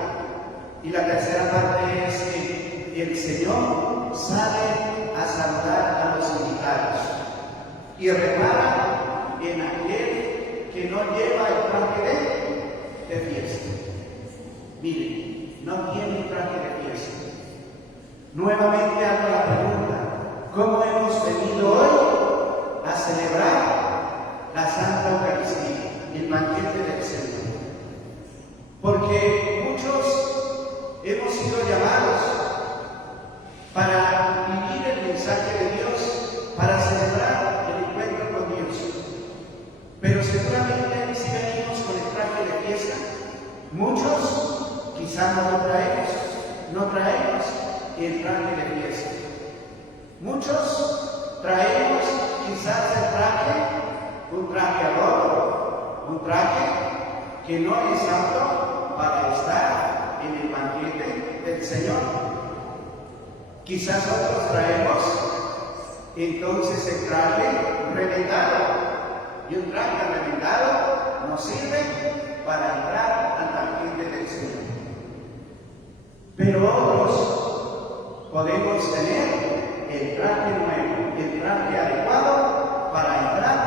Y la tercera parte es que el Señor sale a saludar a los invitados y repara en aquel que no lleva el traje de fiesta. Miren, no tiene el traje de fiesta. Nuevamente hago la pregunta: ¿cómo hemos venido hoy a celebrar la Santa Eucaristía, el banquete del Señor? Porque muchos hemos sido llamados para vivir el mensaje de Dios, para celebrar el encuentro con Dios. Pero seguramente si venimos con el traje de fiesta, muchos quizás no traemos el traje de fiesta. Muchos traemos quizás un traje roto, un traje que no es apto para estar en el banquete del Señor. Quizás otros traemos entonces el traje reventado, y un traje reventado nos sirve para entrar al banquete del Señor. Pero otros podemos tener el traje nuevo, el traje adecuado para entrar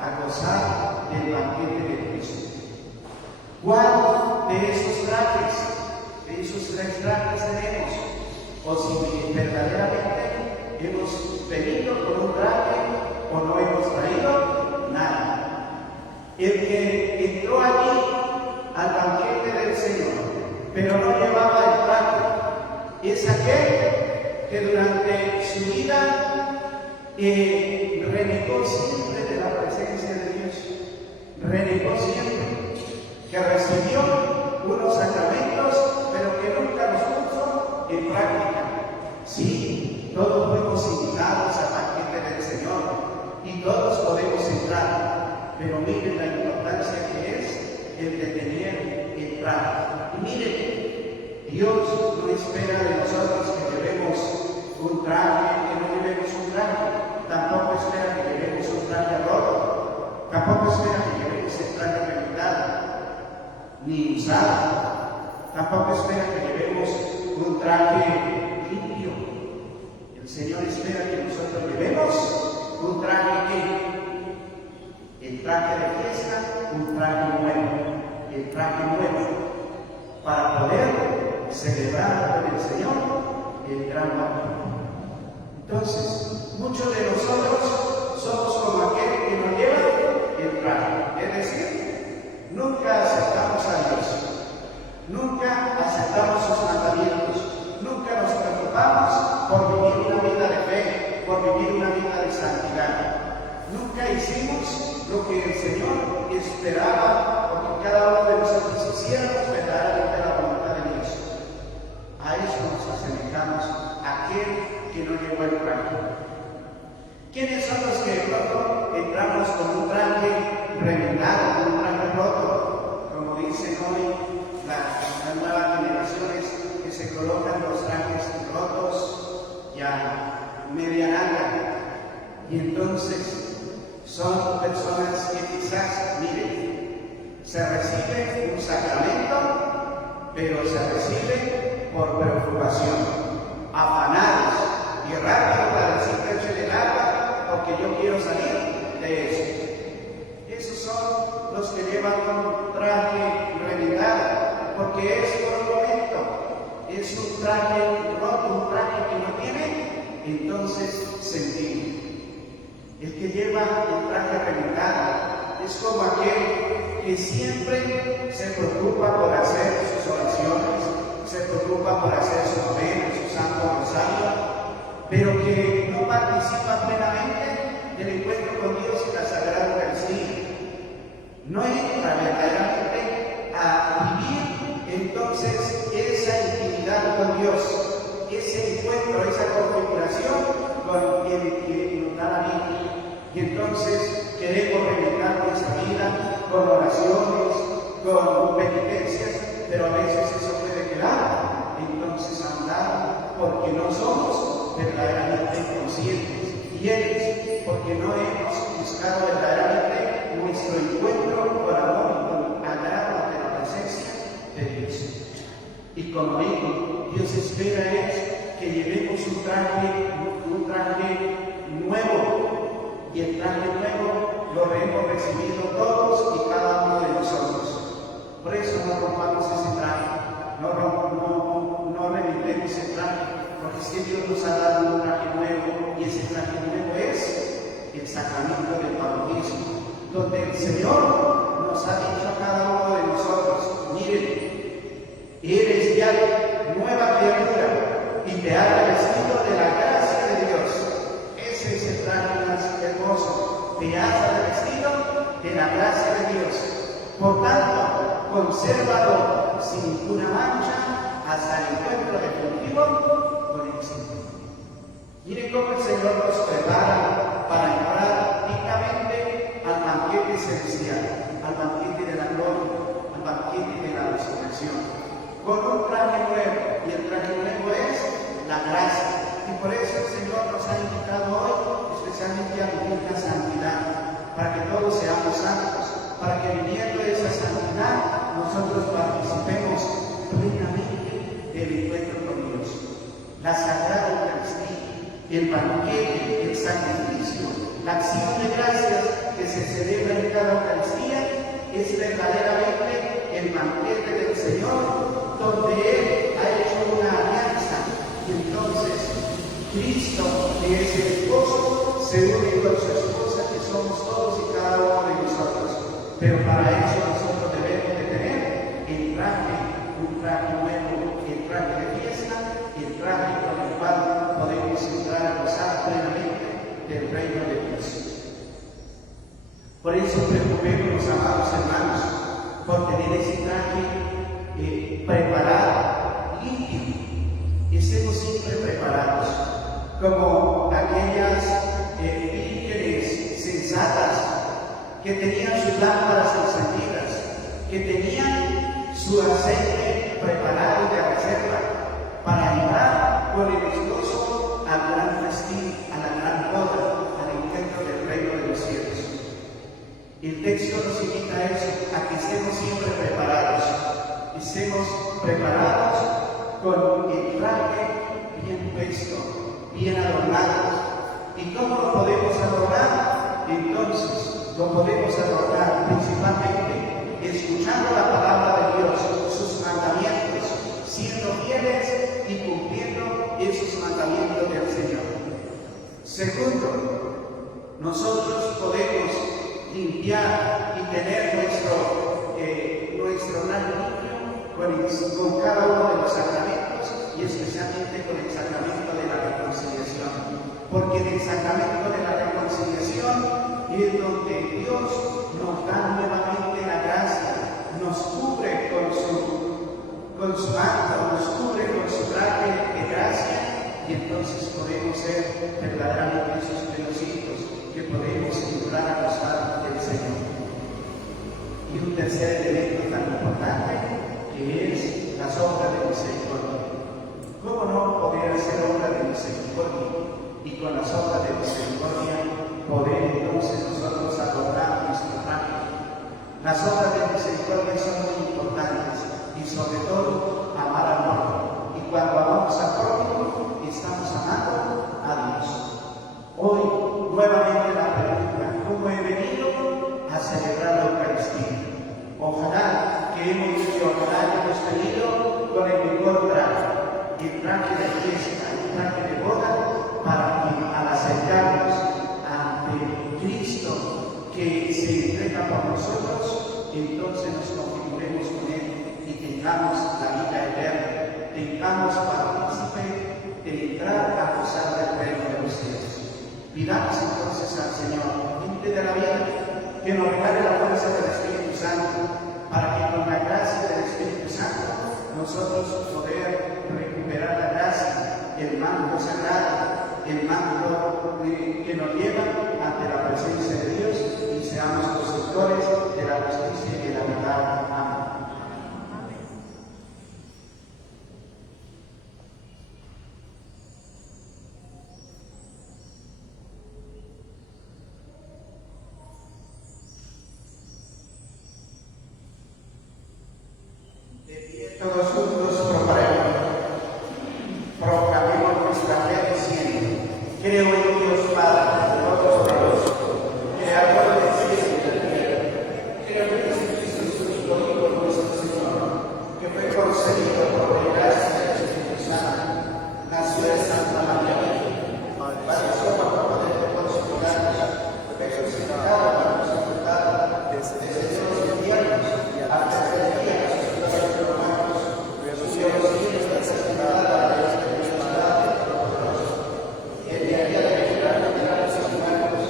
a gozar del banquete de Cristo. ¿Cuál de esos trajes, de esos tres trajes tenemos? O si verdaderamente hemos venido con un traje o no hemos traído nada. El que entró allí al banquete del Señor, pero no llevaba el traje, es aquel que durante su vida renegó siempre de la presencia de Dios, renegó siempre, que recibió unos sacramentos, pero que nunca los puso en práctica. Sí, todos fuimos invitados al banquete del Señor y todos podemos entrar, pero miren la importancia que es el de tener el traje. Y miren, Dios no espera de nosotros que llevemos un traje, que no llevemos un traje, tampoco espera que llevemos un traje roto, tampoco espera que llevemos el traje reventado, ni usado, tampoco espera que llevemos un traje limpio. El Señor espera que nosotros llevemos un traje el traje de fiesta, un traje nuevo, el traje nuevo, para poder celebrar con el Señor el gran banquete. Entonces, muchos de nosotros somos como aquel que no lleva el traje, es decir, nunca aceptamos a Dios, nunca aceptamos sus mandamientos, nunca nos preocupamos por vivir una vida de fe, por vivir una vida de santidad. Nunca hicimos lo que el Señor esperaba, porque cada uno de nosotros hiciéramos verdaderamente la voluntad de Dios. A eso nos asemejamos, a aquel que no llevó el traje. ¿Quiénes son los que de pronto entramos con un traje reventado, con un traje roto? las nuevas generaciones que se colocan los trajes rotos y a media nalga. Y entonces son personas que quizás, miren, se recibe un sacramento, pero se recibe por preocupación, afanados y rápido para decir que el agua porque yo quiero salir de eso. Esos son los que llevan un traje remendado, porque es por un momento, es un traje roto, un traje que no tiene, entonces sentido. El que lleva el traje remendado es como aquel que siempre se preocupa por hacer sus oraciones, se preocupa por hacer su novena, su santo rosario, pero que no participa plenamente del encuentro con Dios en la Sagrada Eucaristía. No entra verdaderamente a vivir entonces esa intimidad con Dios, ese encuentro, esa configuración con el que nos da la Biblia. Y entonces queremos reivindicar nuestra vida con oraciones, con penitencias, pero a veces eso puede quedar entonces andar porque no somos verdaderamente conscientes, fieles, porque no hemos buscado verdaderamente nuestro encuentro con amor y con agrado ante la presencia de Dios. Y como digo, Dios espera es que llevemos un traje nuevo, y el traje nuevo lo hemos recibido todos y cada uno de nosotros. Por eso no rompamos ese traje, no revivemos ese traje, porque es que Dios nos ha dado un traje nuevo, y ese traje nuevo es el sacramento del bautismo, donde el Señor nos ha dicho a cada uno de nosotros: miren, eres ya nueva criatura y te ha revestido de la gracia de Dios. Ese es el traje más hermoso, te has revestido de la gracia de Dios. Por tanto, consérvalo sin ninguna mancha hasta el encuentro definitivo con el Señor. Miren cómo el Señor nos prepara para entrar dignamente al banquete celestial, al banquete de la gloria, al banquete de la resurrección, con un traje nuevo, y el traje nuevo es la gracia. Y por eso el Señor nos ha invitado hoy especialmente a vivir la santidad, para que todos seamos santos, para que viviendo esa santidad nosotros participemos plenamente del encuentro con Dios. La Sagrada Eucaristía, el banquete, el sacrificio, la acción de gracias que se celebra en cada Eucaristía es verdaderamente el banquete del Señor, donde Él ha hecho una alianza, y entonces Cristo, que es el esposo, se une con su esposa, que somos todos y cada uno de nosotros. Pero para eso nosotros debemos de tener un traje nuevo, el traje de fiesta, y el traje con el cual podemos entrar a gozar plenamente del reino de Dios. Por eso preocupémonos, amados hermanos, por tener ese traje preparado, limpio, y estemos siempre preparados, como aquellas vírgenes sensatas que tenían sus lámparas encendidas, que tenían su aceite preparado de reserva para entrar con el esposo al gran festín, a la gran boda, al encuentro del reino de los cielos. El texto nos invita a eso, a que estemos siempre preparados, con el traje bien puesto, bien adornados. ¿Y cómo lo podemos adornar? Entonces, lo podemos adornar principalmente escuchando la palabra de Dios, sus mandamientos, siendo fieles y cumpliendo esos mandamientos del Señor. Segundo, nosotros podemos limpiar y tener nuestro limpio con cada uno de los sacramentos, y especialmente con el sacramento de la reconciliación, porque en el sacramento de la reconciliación es donde Dios nos da nuevamente la gracia, nos cubre con su manto, nos cubre con su traje de gracia, y entonces podemos ser verdaderamente esos buenos hijos que podemos entrar a gozar del Señor. Y un tercer elemento tan importante que es las obras de misericordia. ¿Cómo no poder hacer obra de misericordia? Y con las obras de misericordia poder entonces nosotros adornar nuestro ángel. Las obras de misericordia son muy importantes y sobre todo amar al prójimo. Y cuando amamos al prójimo, estamos amando a Dios. Hoy, nuevamente la pregunta: ¿cómo he venido a celebrar la Eucaristía? Ojalá que hemos venido con el mejor traje, el traje de fiesta, el traje de boda, para que al acercarnos ante Cristo que se entrega por nosotros, entonces nos configuremos con Él y tengamos la vida eterna, tengamos partícipe de entrar a gozar del reino de los cielos. Pidamos entonces al Señor, fuente de la vida, que nos regale la fuerza del Espíritu Santo, para que con la gracia del Espíritu Santo nosotros poder recuperar la gracia, el manto sagrado, el manto que nos lleva ante la presencia de Dios y seamos constructores de la justicia y de la verdad. Amén. Todos juntos proclamemos nuestra fe diciendo: creo en Dios Padre Todopoderoso, creador del cielo y de la tierra. Creo en Jesucristo, su Hijo nuestro Señor, que fue concebido por la gracia del Espíritu Santo, nació de Santa María Virgen, padeció bajo poder de Poncio Pilato, fue crucificado para nuestro pecado, descendió los infiernos, hasta el día que resucitó de los muertos, subió a los cielos de santidad a la diestra de Dios Padre Todopoderoso. El día a día de liberar los muertos,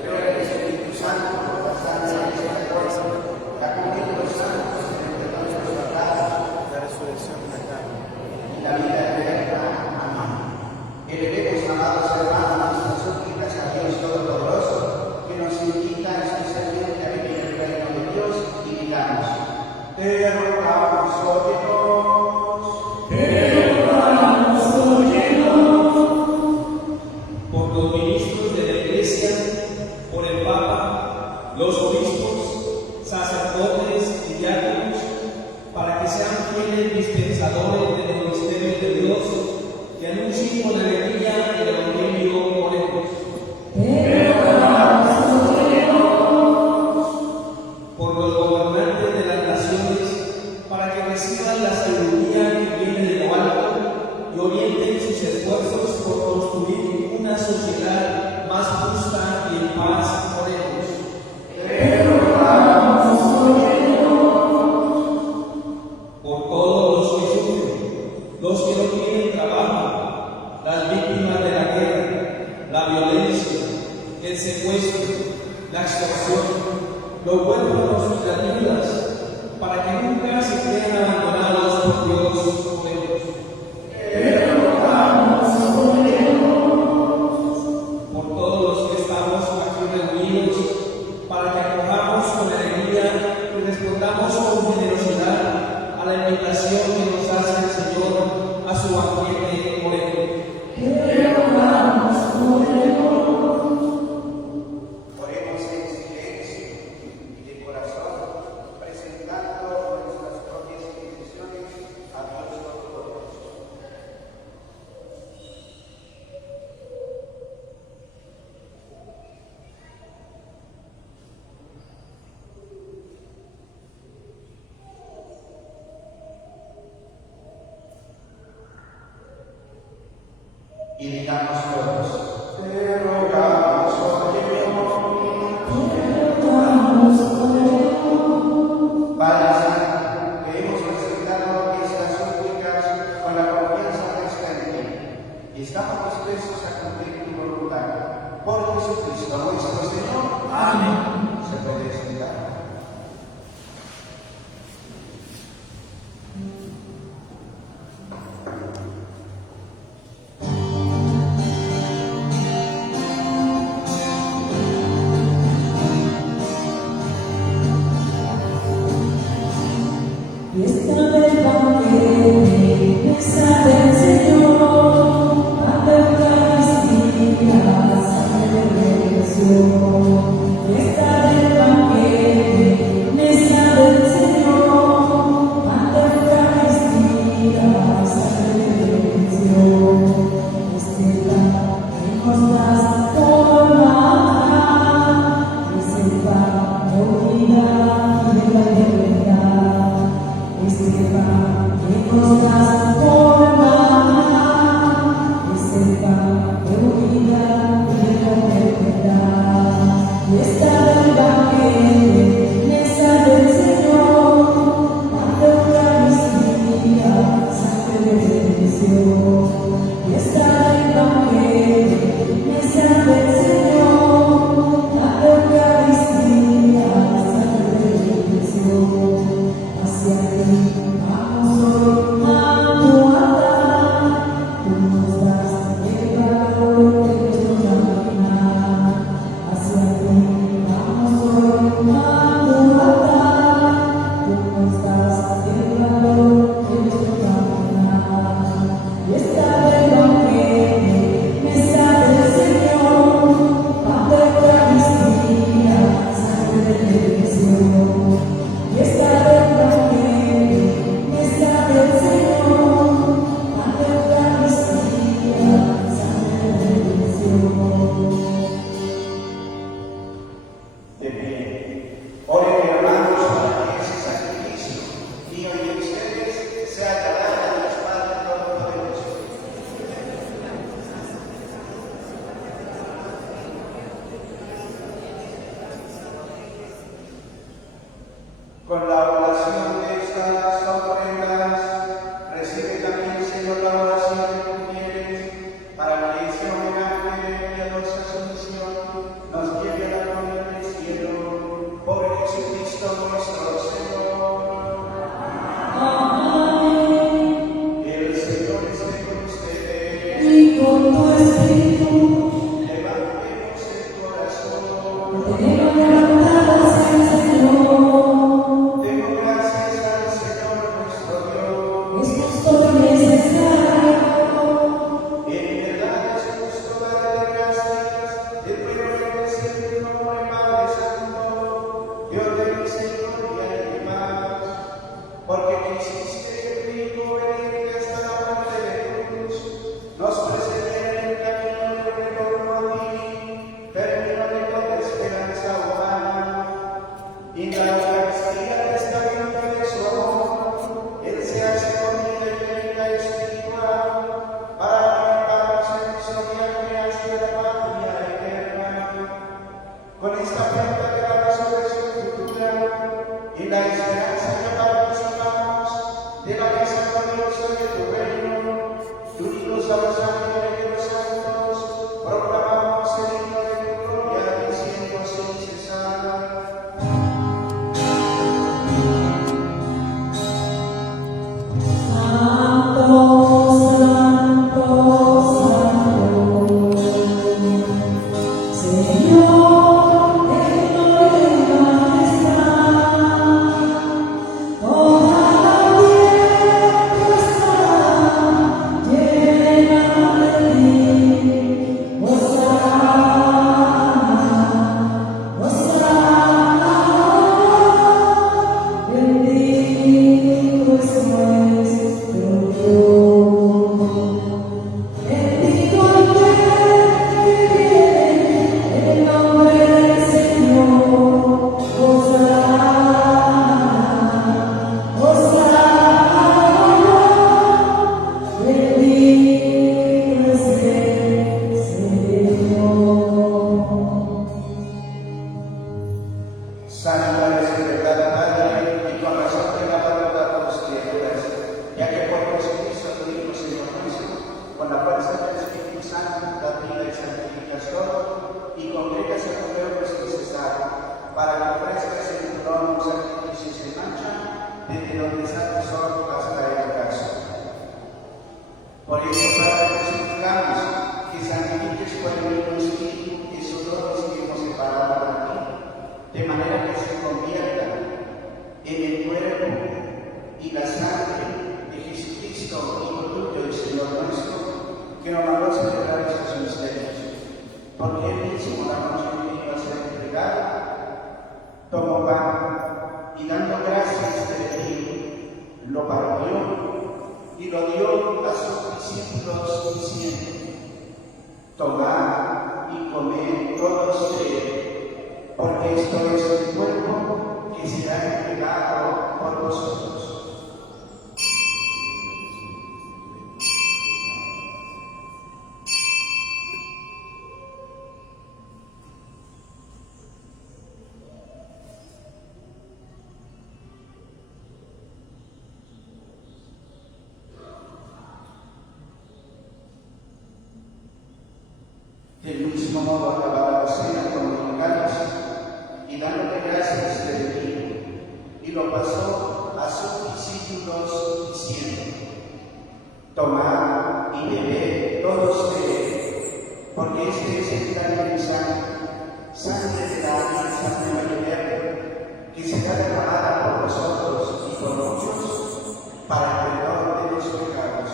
creo en el Espíritu Santo, la santa Iglesia Católica, la comunión de los santos, el perdón de los pecados, la resurrección de la carne y la vida eterna. Amén. Elevemos, amados hermanos, nuestras súplicas a Dios Todopoderoso, que nos invita especialmente a vivir el reino de Dios, y digamos: te rogamos, por los ministros de la Iglesia, por el Papa, los obispos, sacerdotes y diáconos, para que sean fieles dispensadores de los misterios de Dios, que anuncien con alegría el Evangelio por ellos. Por los gobernantes de las naciones, para que reciban la sabiduría que viene de lo alto y orienten sus esfuerzos por construir una sociedad más justa y en paz por ellos. Por todos los que sufren, los que no tienen trabajo, las víctimas de la guerra, la violencia, el secuestro, la extorsión, los huérfanos y las viudas, para que nunca se queden abandonados por Dios por ellos. Por todos los que estamos aquí reunidos, para que acojamos con alegría y respondamos con generosidad a la invitación que nos hace el Señor a su banquete por ellos. Oremos en silencio y de corazón, presentando nuestras propias intenciones a Dios Todopoderoso. Y digamos todos: te rogamos, oh Dios. Padre Santo, que hemos presentado estas súplicas con la confianza puesta en ti, y estamos dispuestos a cumplir tu voluntad. Por Jesucristo nuestro Señor. Amén. Se puede sentar. Por eso, Padre, te suplicamos que santifiques por el mismo Espíritu esos dones que hemos separado para ti, de manera que se conviertan en el cuerpo y la sangre de Jesucristo, Hijo tuyo y Señor nuestro, que nos mandó a celebrar estos misterios. Porque él mismo, la noche en que iba a ser entregado, tomó pan y dando gracias de él, lo partió y lo dio a sus discípulos diciendo: tomad y comed todos de él, porque esto es mi cuerpo que será entregado por vosotros. Del mismo modo acababa la cena con el cáliz y dándole gracias se bendijo y lo pasó a sus discípulos diciendo: tomad y bebed todos de él, porque este es el cáliz de mi sangre de la alianza nueva y eterna, que será derramada por vosotros y por muchos para el perdón de los pecados.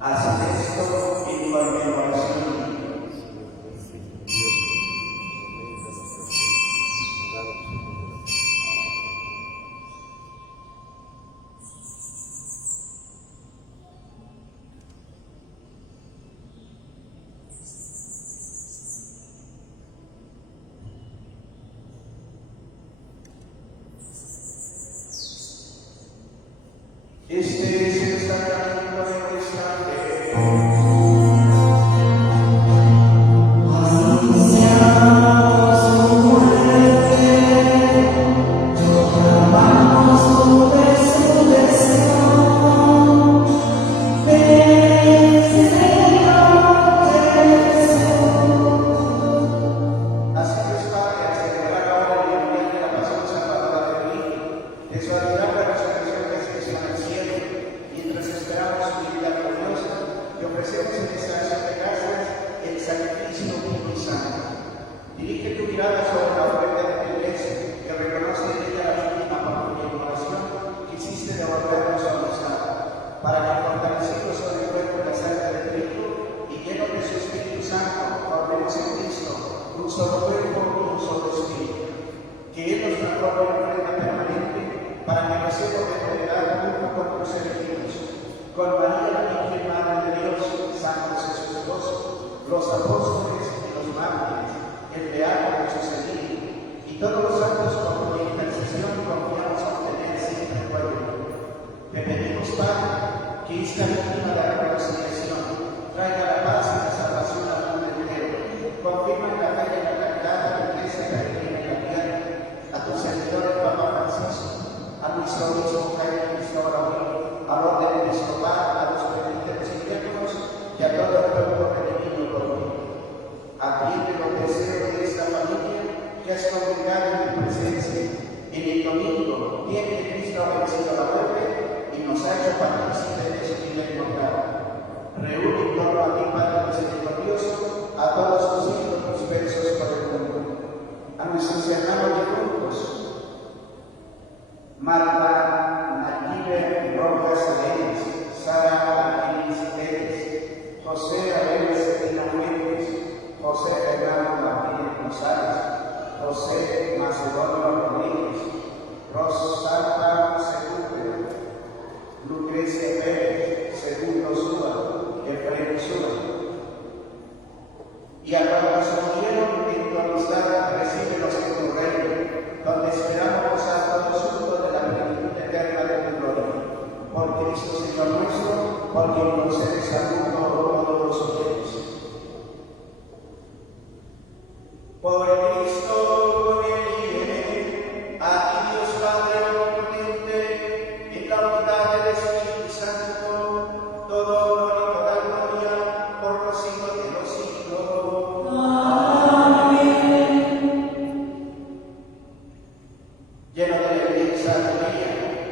Haced esto en conmemoración. Este es el sacramento de nuestra fe.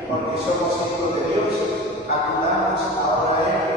Porque somos hijos de Dios, acudamos ahora a Él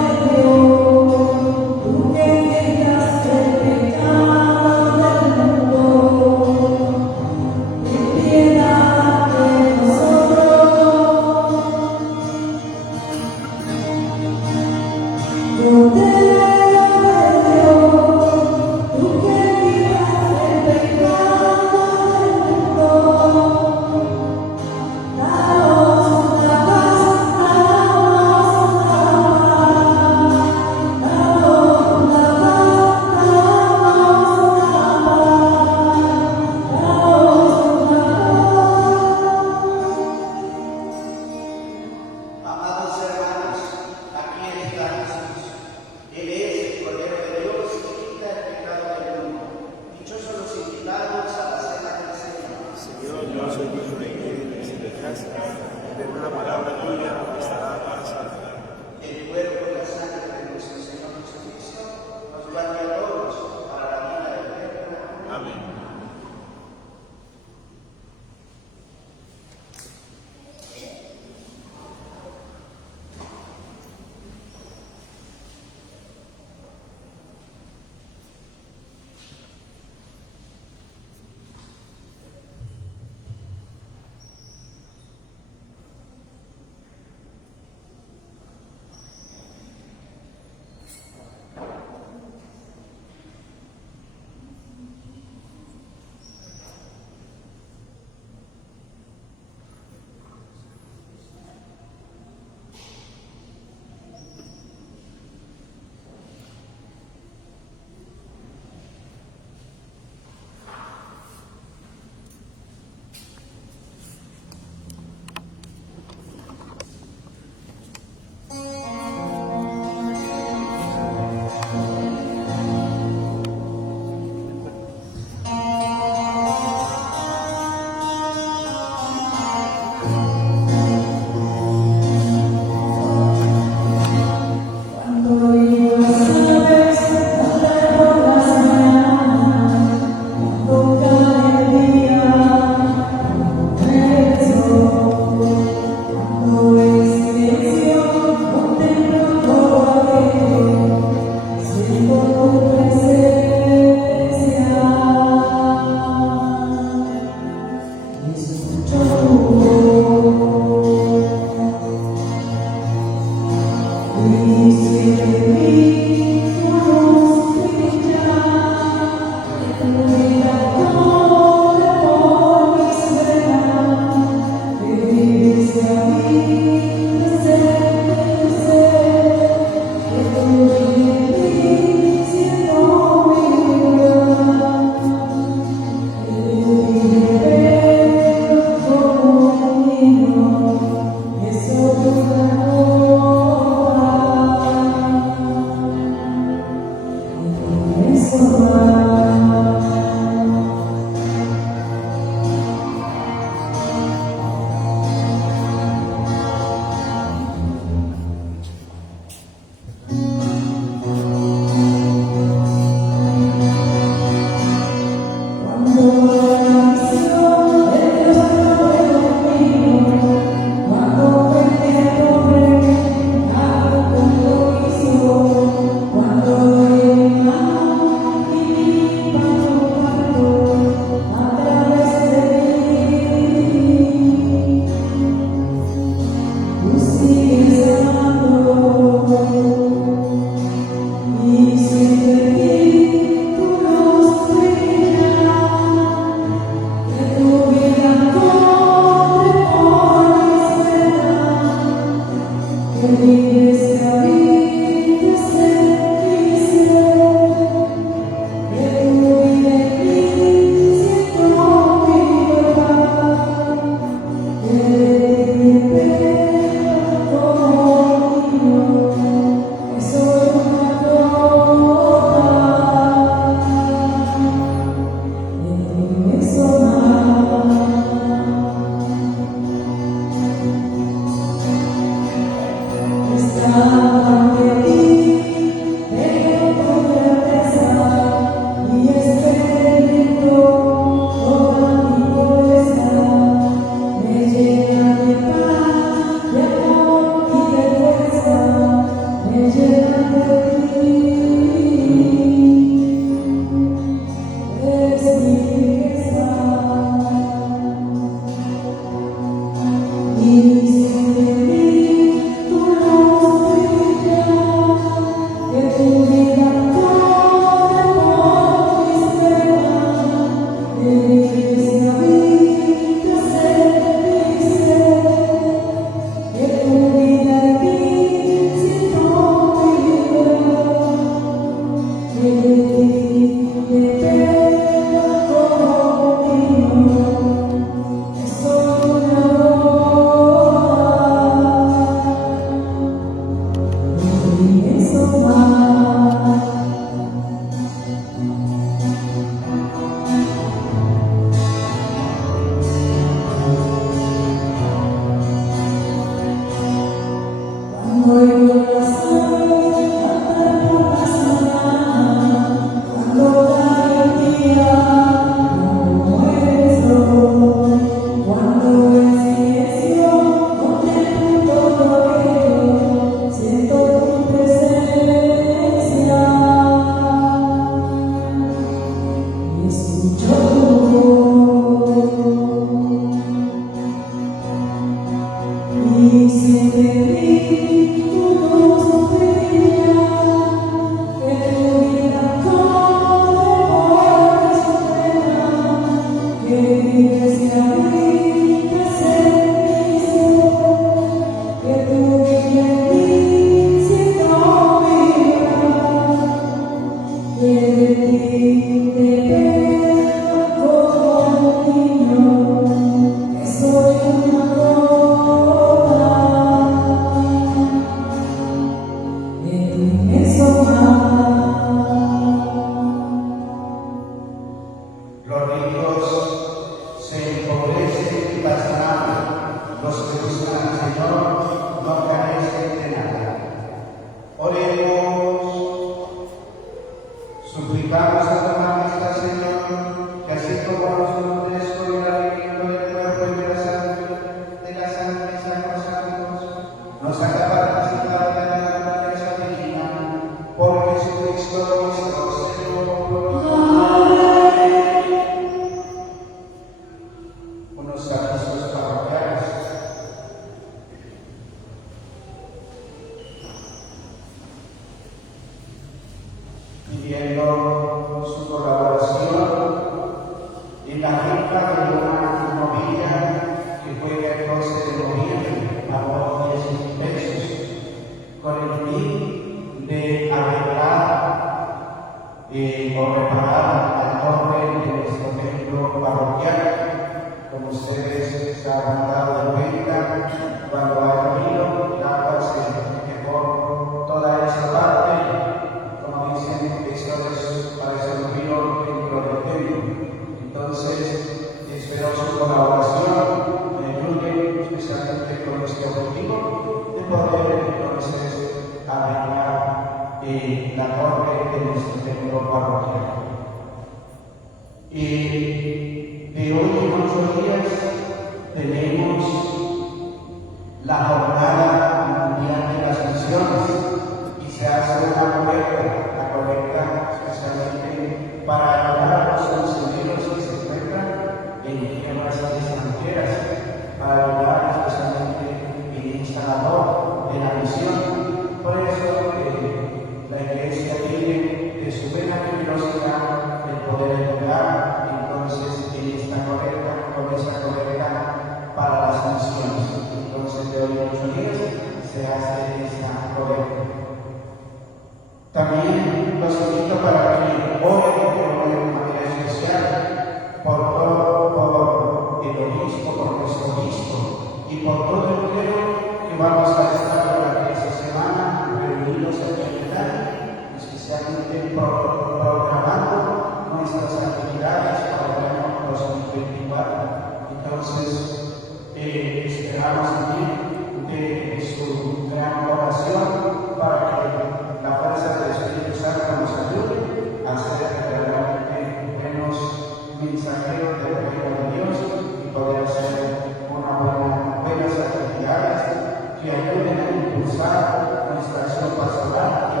Que ayuden a impulsar nuestra acción pastoral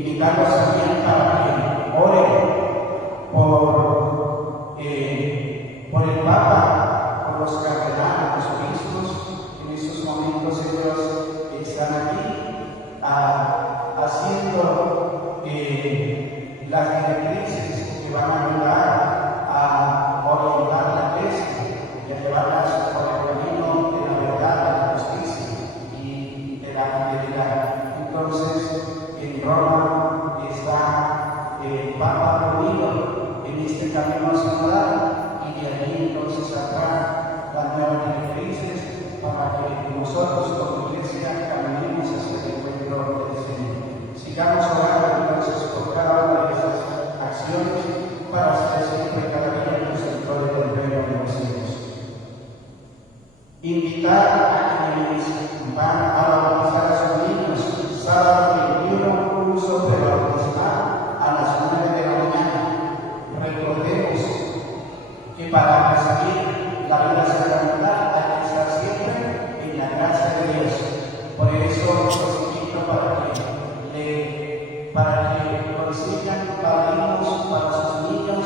invitarlos también para que oren por el Papa, por los cardenales, los obispos. En estos momentos ellos están aquí haciendo las directrices que van a ayudar a orientar la Iglesia y a llevarlas por el camino de la verdad, de la justicia y de la fidelidad. Entonces, en Roma está el Papa reunido en este camino sinodal y de allí entonces sacar las nuevas directrices para que nosotros como Iglesia caminemos hacia el encuentro del Señor. Sigamos orando entonces por cada una de esas acciones para ser siempre cada día receptores del reino de los cielos. Invitar a quienes van a bautizar a sus niños sábado 21, curso prebautismal a las 9 de la mañana. Recordemos que para recibir la vida sacramental hay que estar siempre en la gracia de Dios. Por eso los invito para que consigan padrinos para sus niños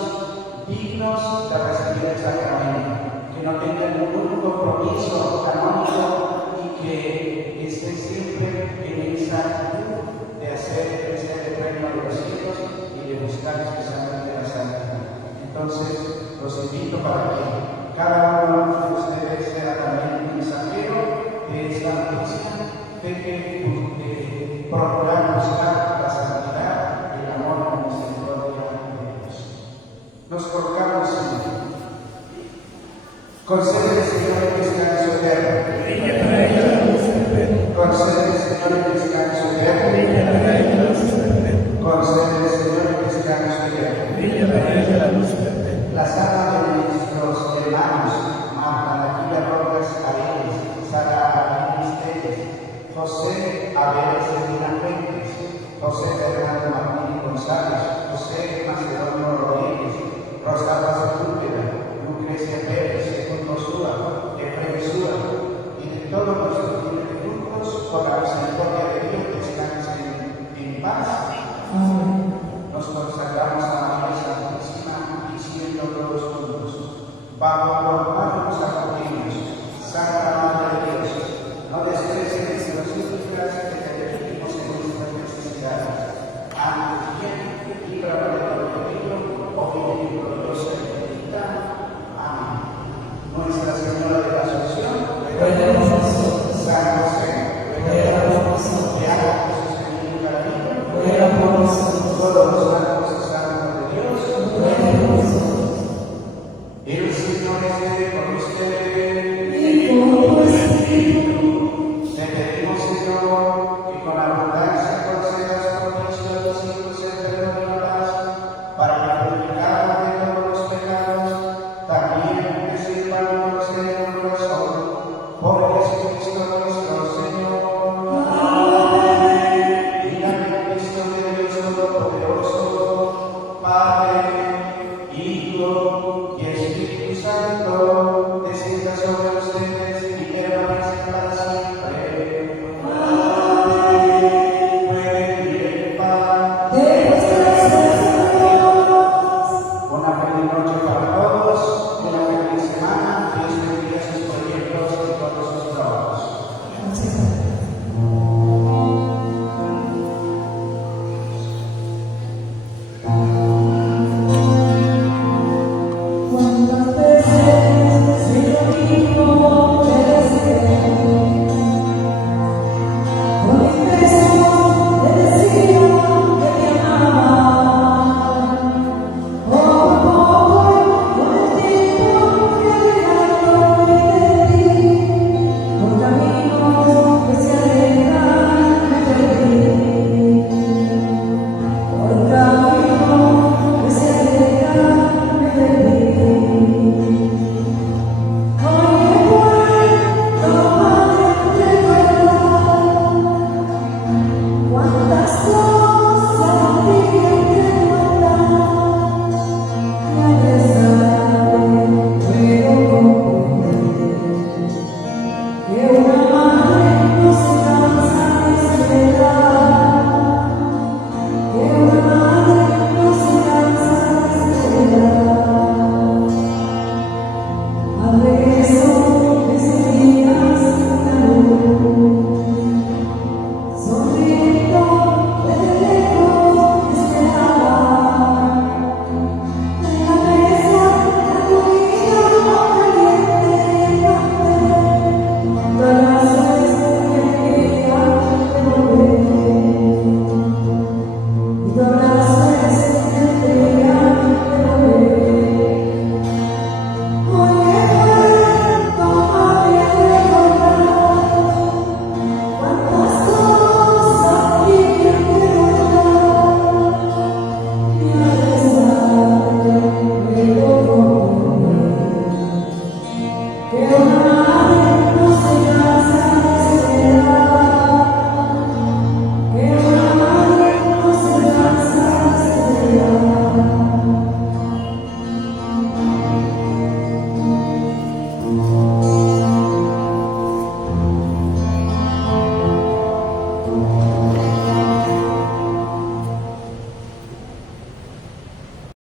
dignos de recibir el sacramento, que no tengan ningún compromiso canónico y que estén siempre en esa actitud de hacer crecer el reino de los cielos y de buscar especialmente la santidad. Entonces, los invito para que cada uno de ustedes sea también un mensajero de esta noticia de que procurar buscar la santidad y el amor y la misericordia de Dios. Nos colocamos en concede, Señor, el descanso eterno. Concede, Señor, el descanso eterno. Concede, Señor, el descanso eterno. Las almas de nuestros hermanos, Marta Laquilla Rojas Aredes, Sara Aredes, José Abel Celina Fuentes, José Fernando Martín González, José Macedonio Rodríguez, Rosalba Sepúlveda, Lucrecia Pérez, Segundo Súa, Efraín Súa, y de todos los que tienen frutos por la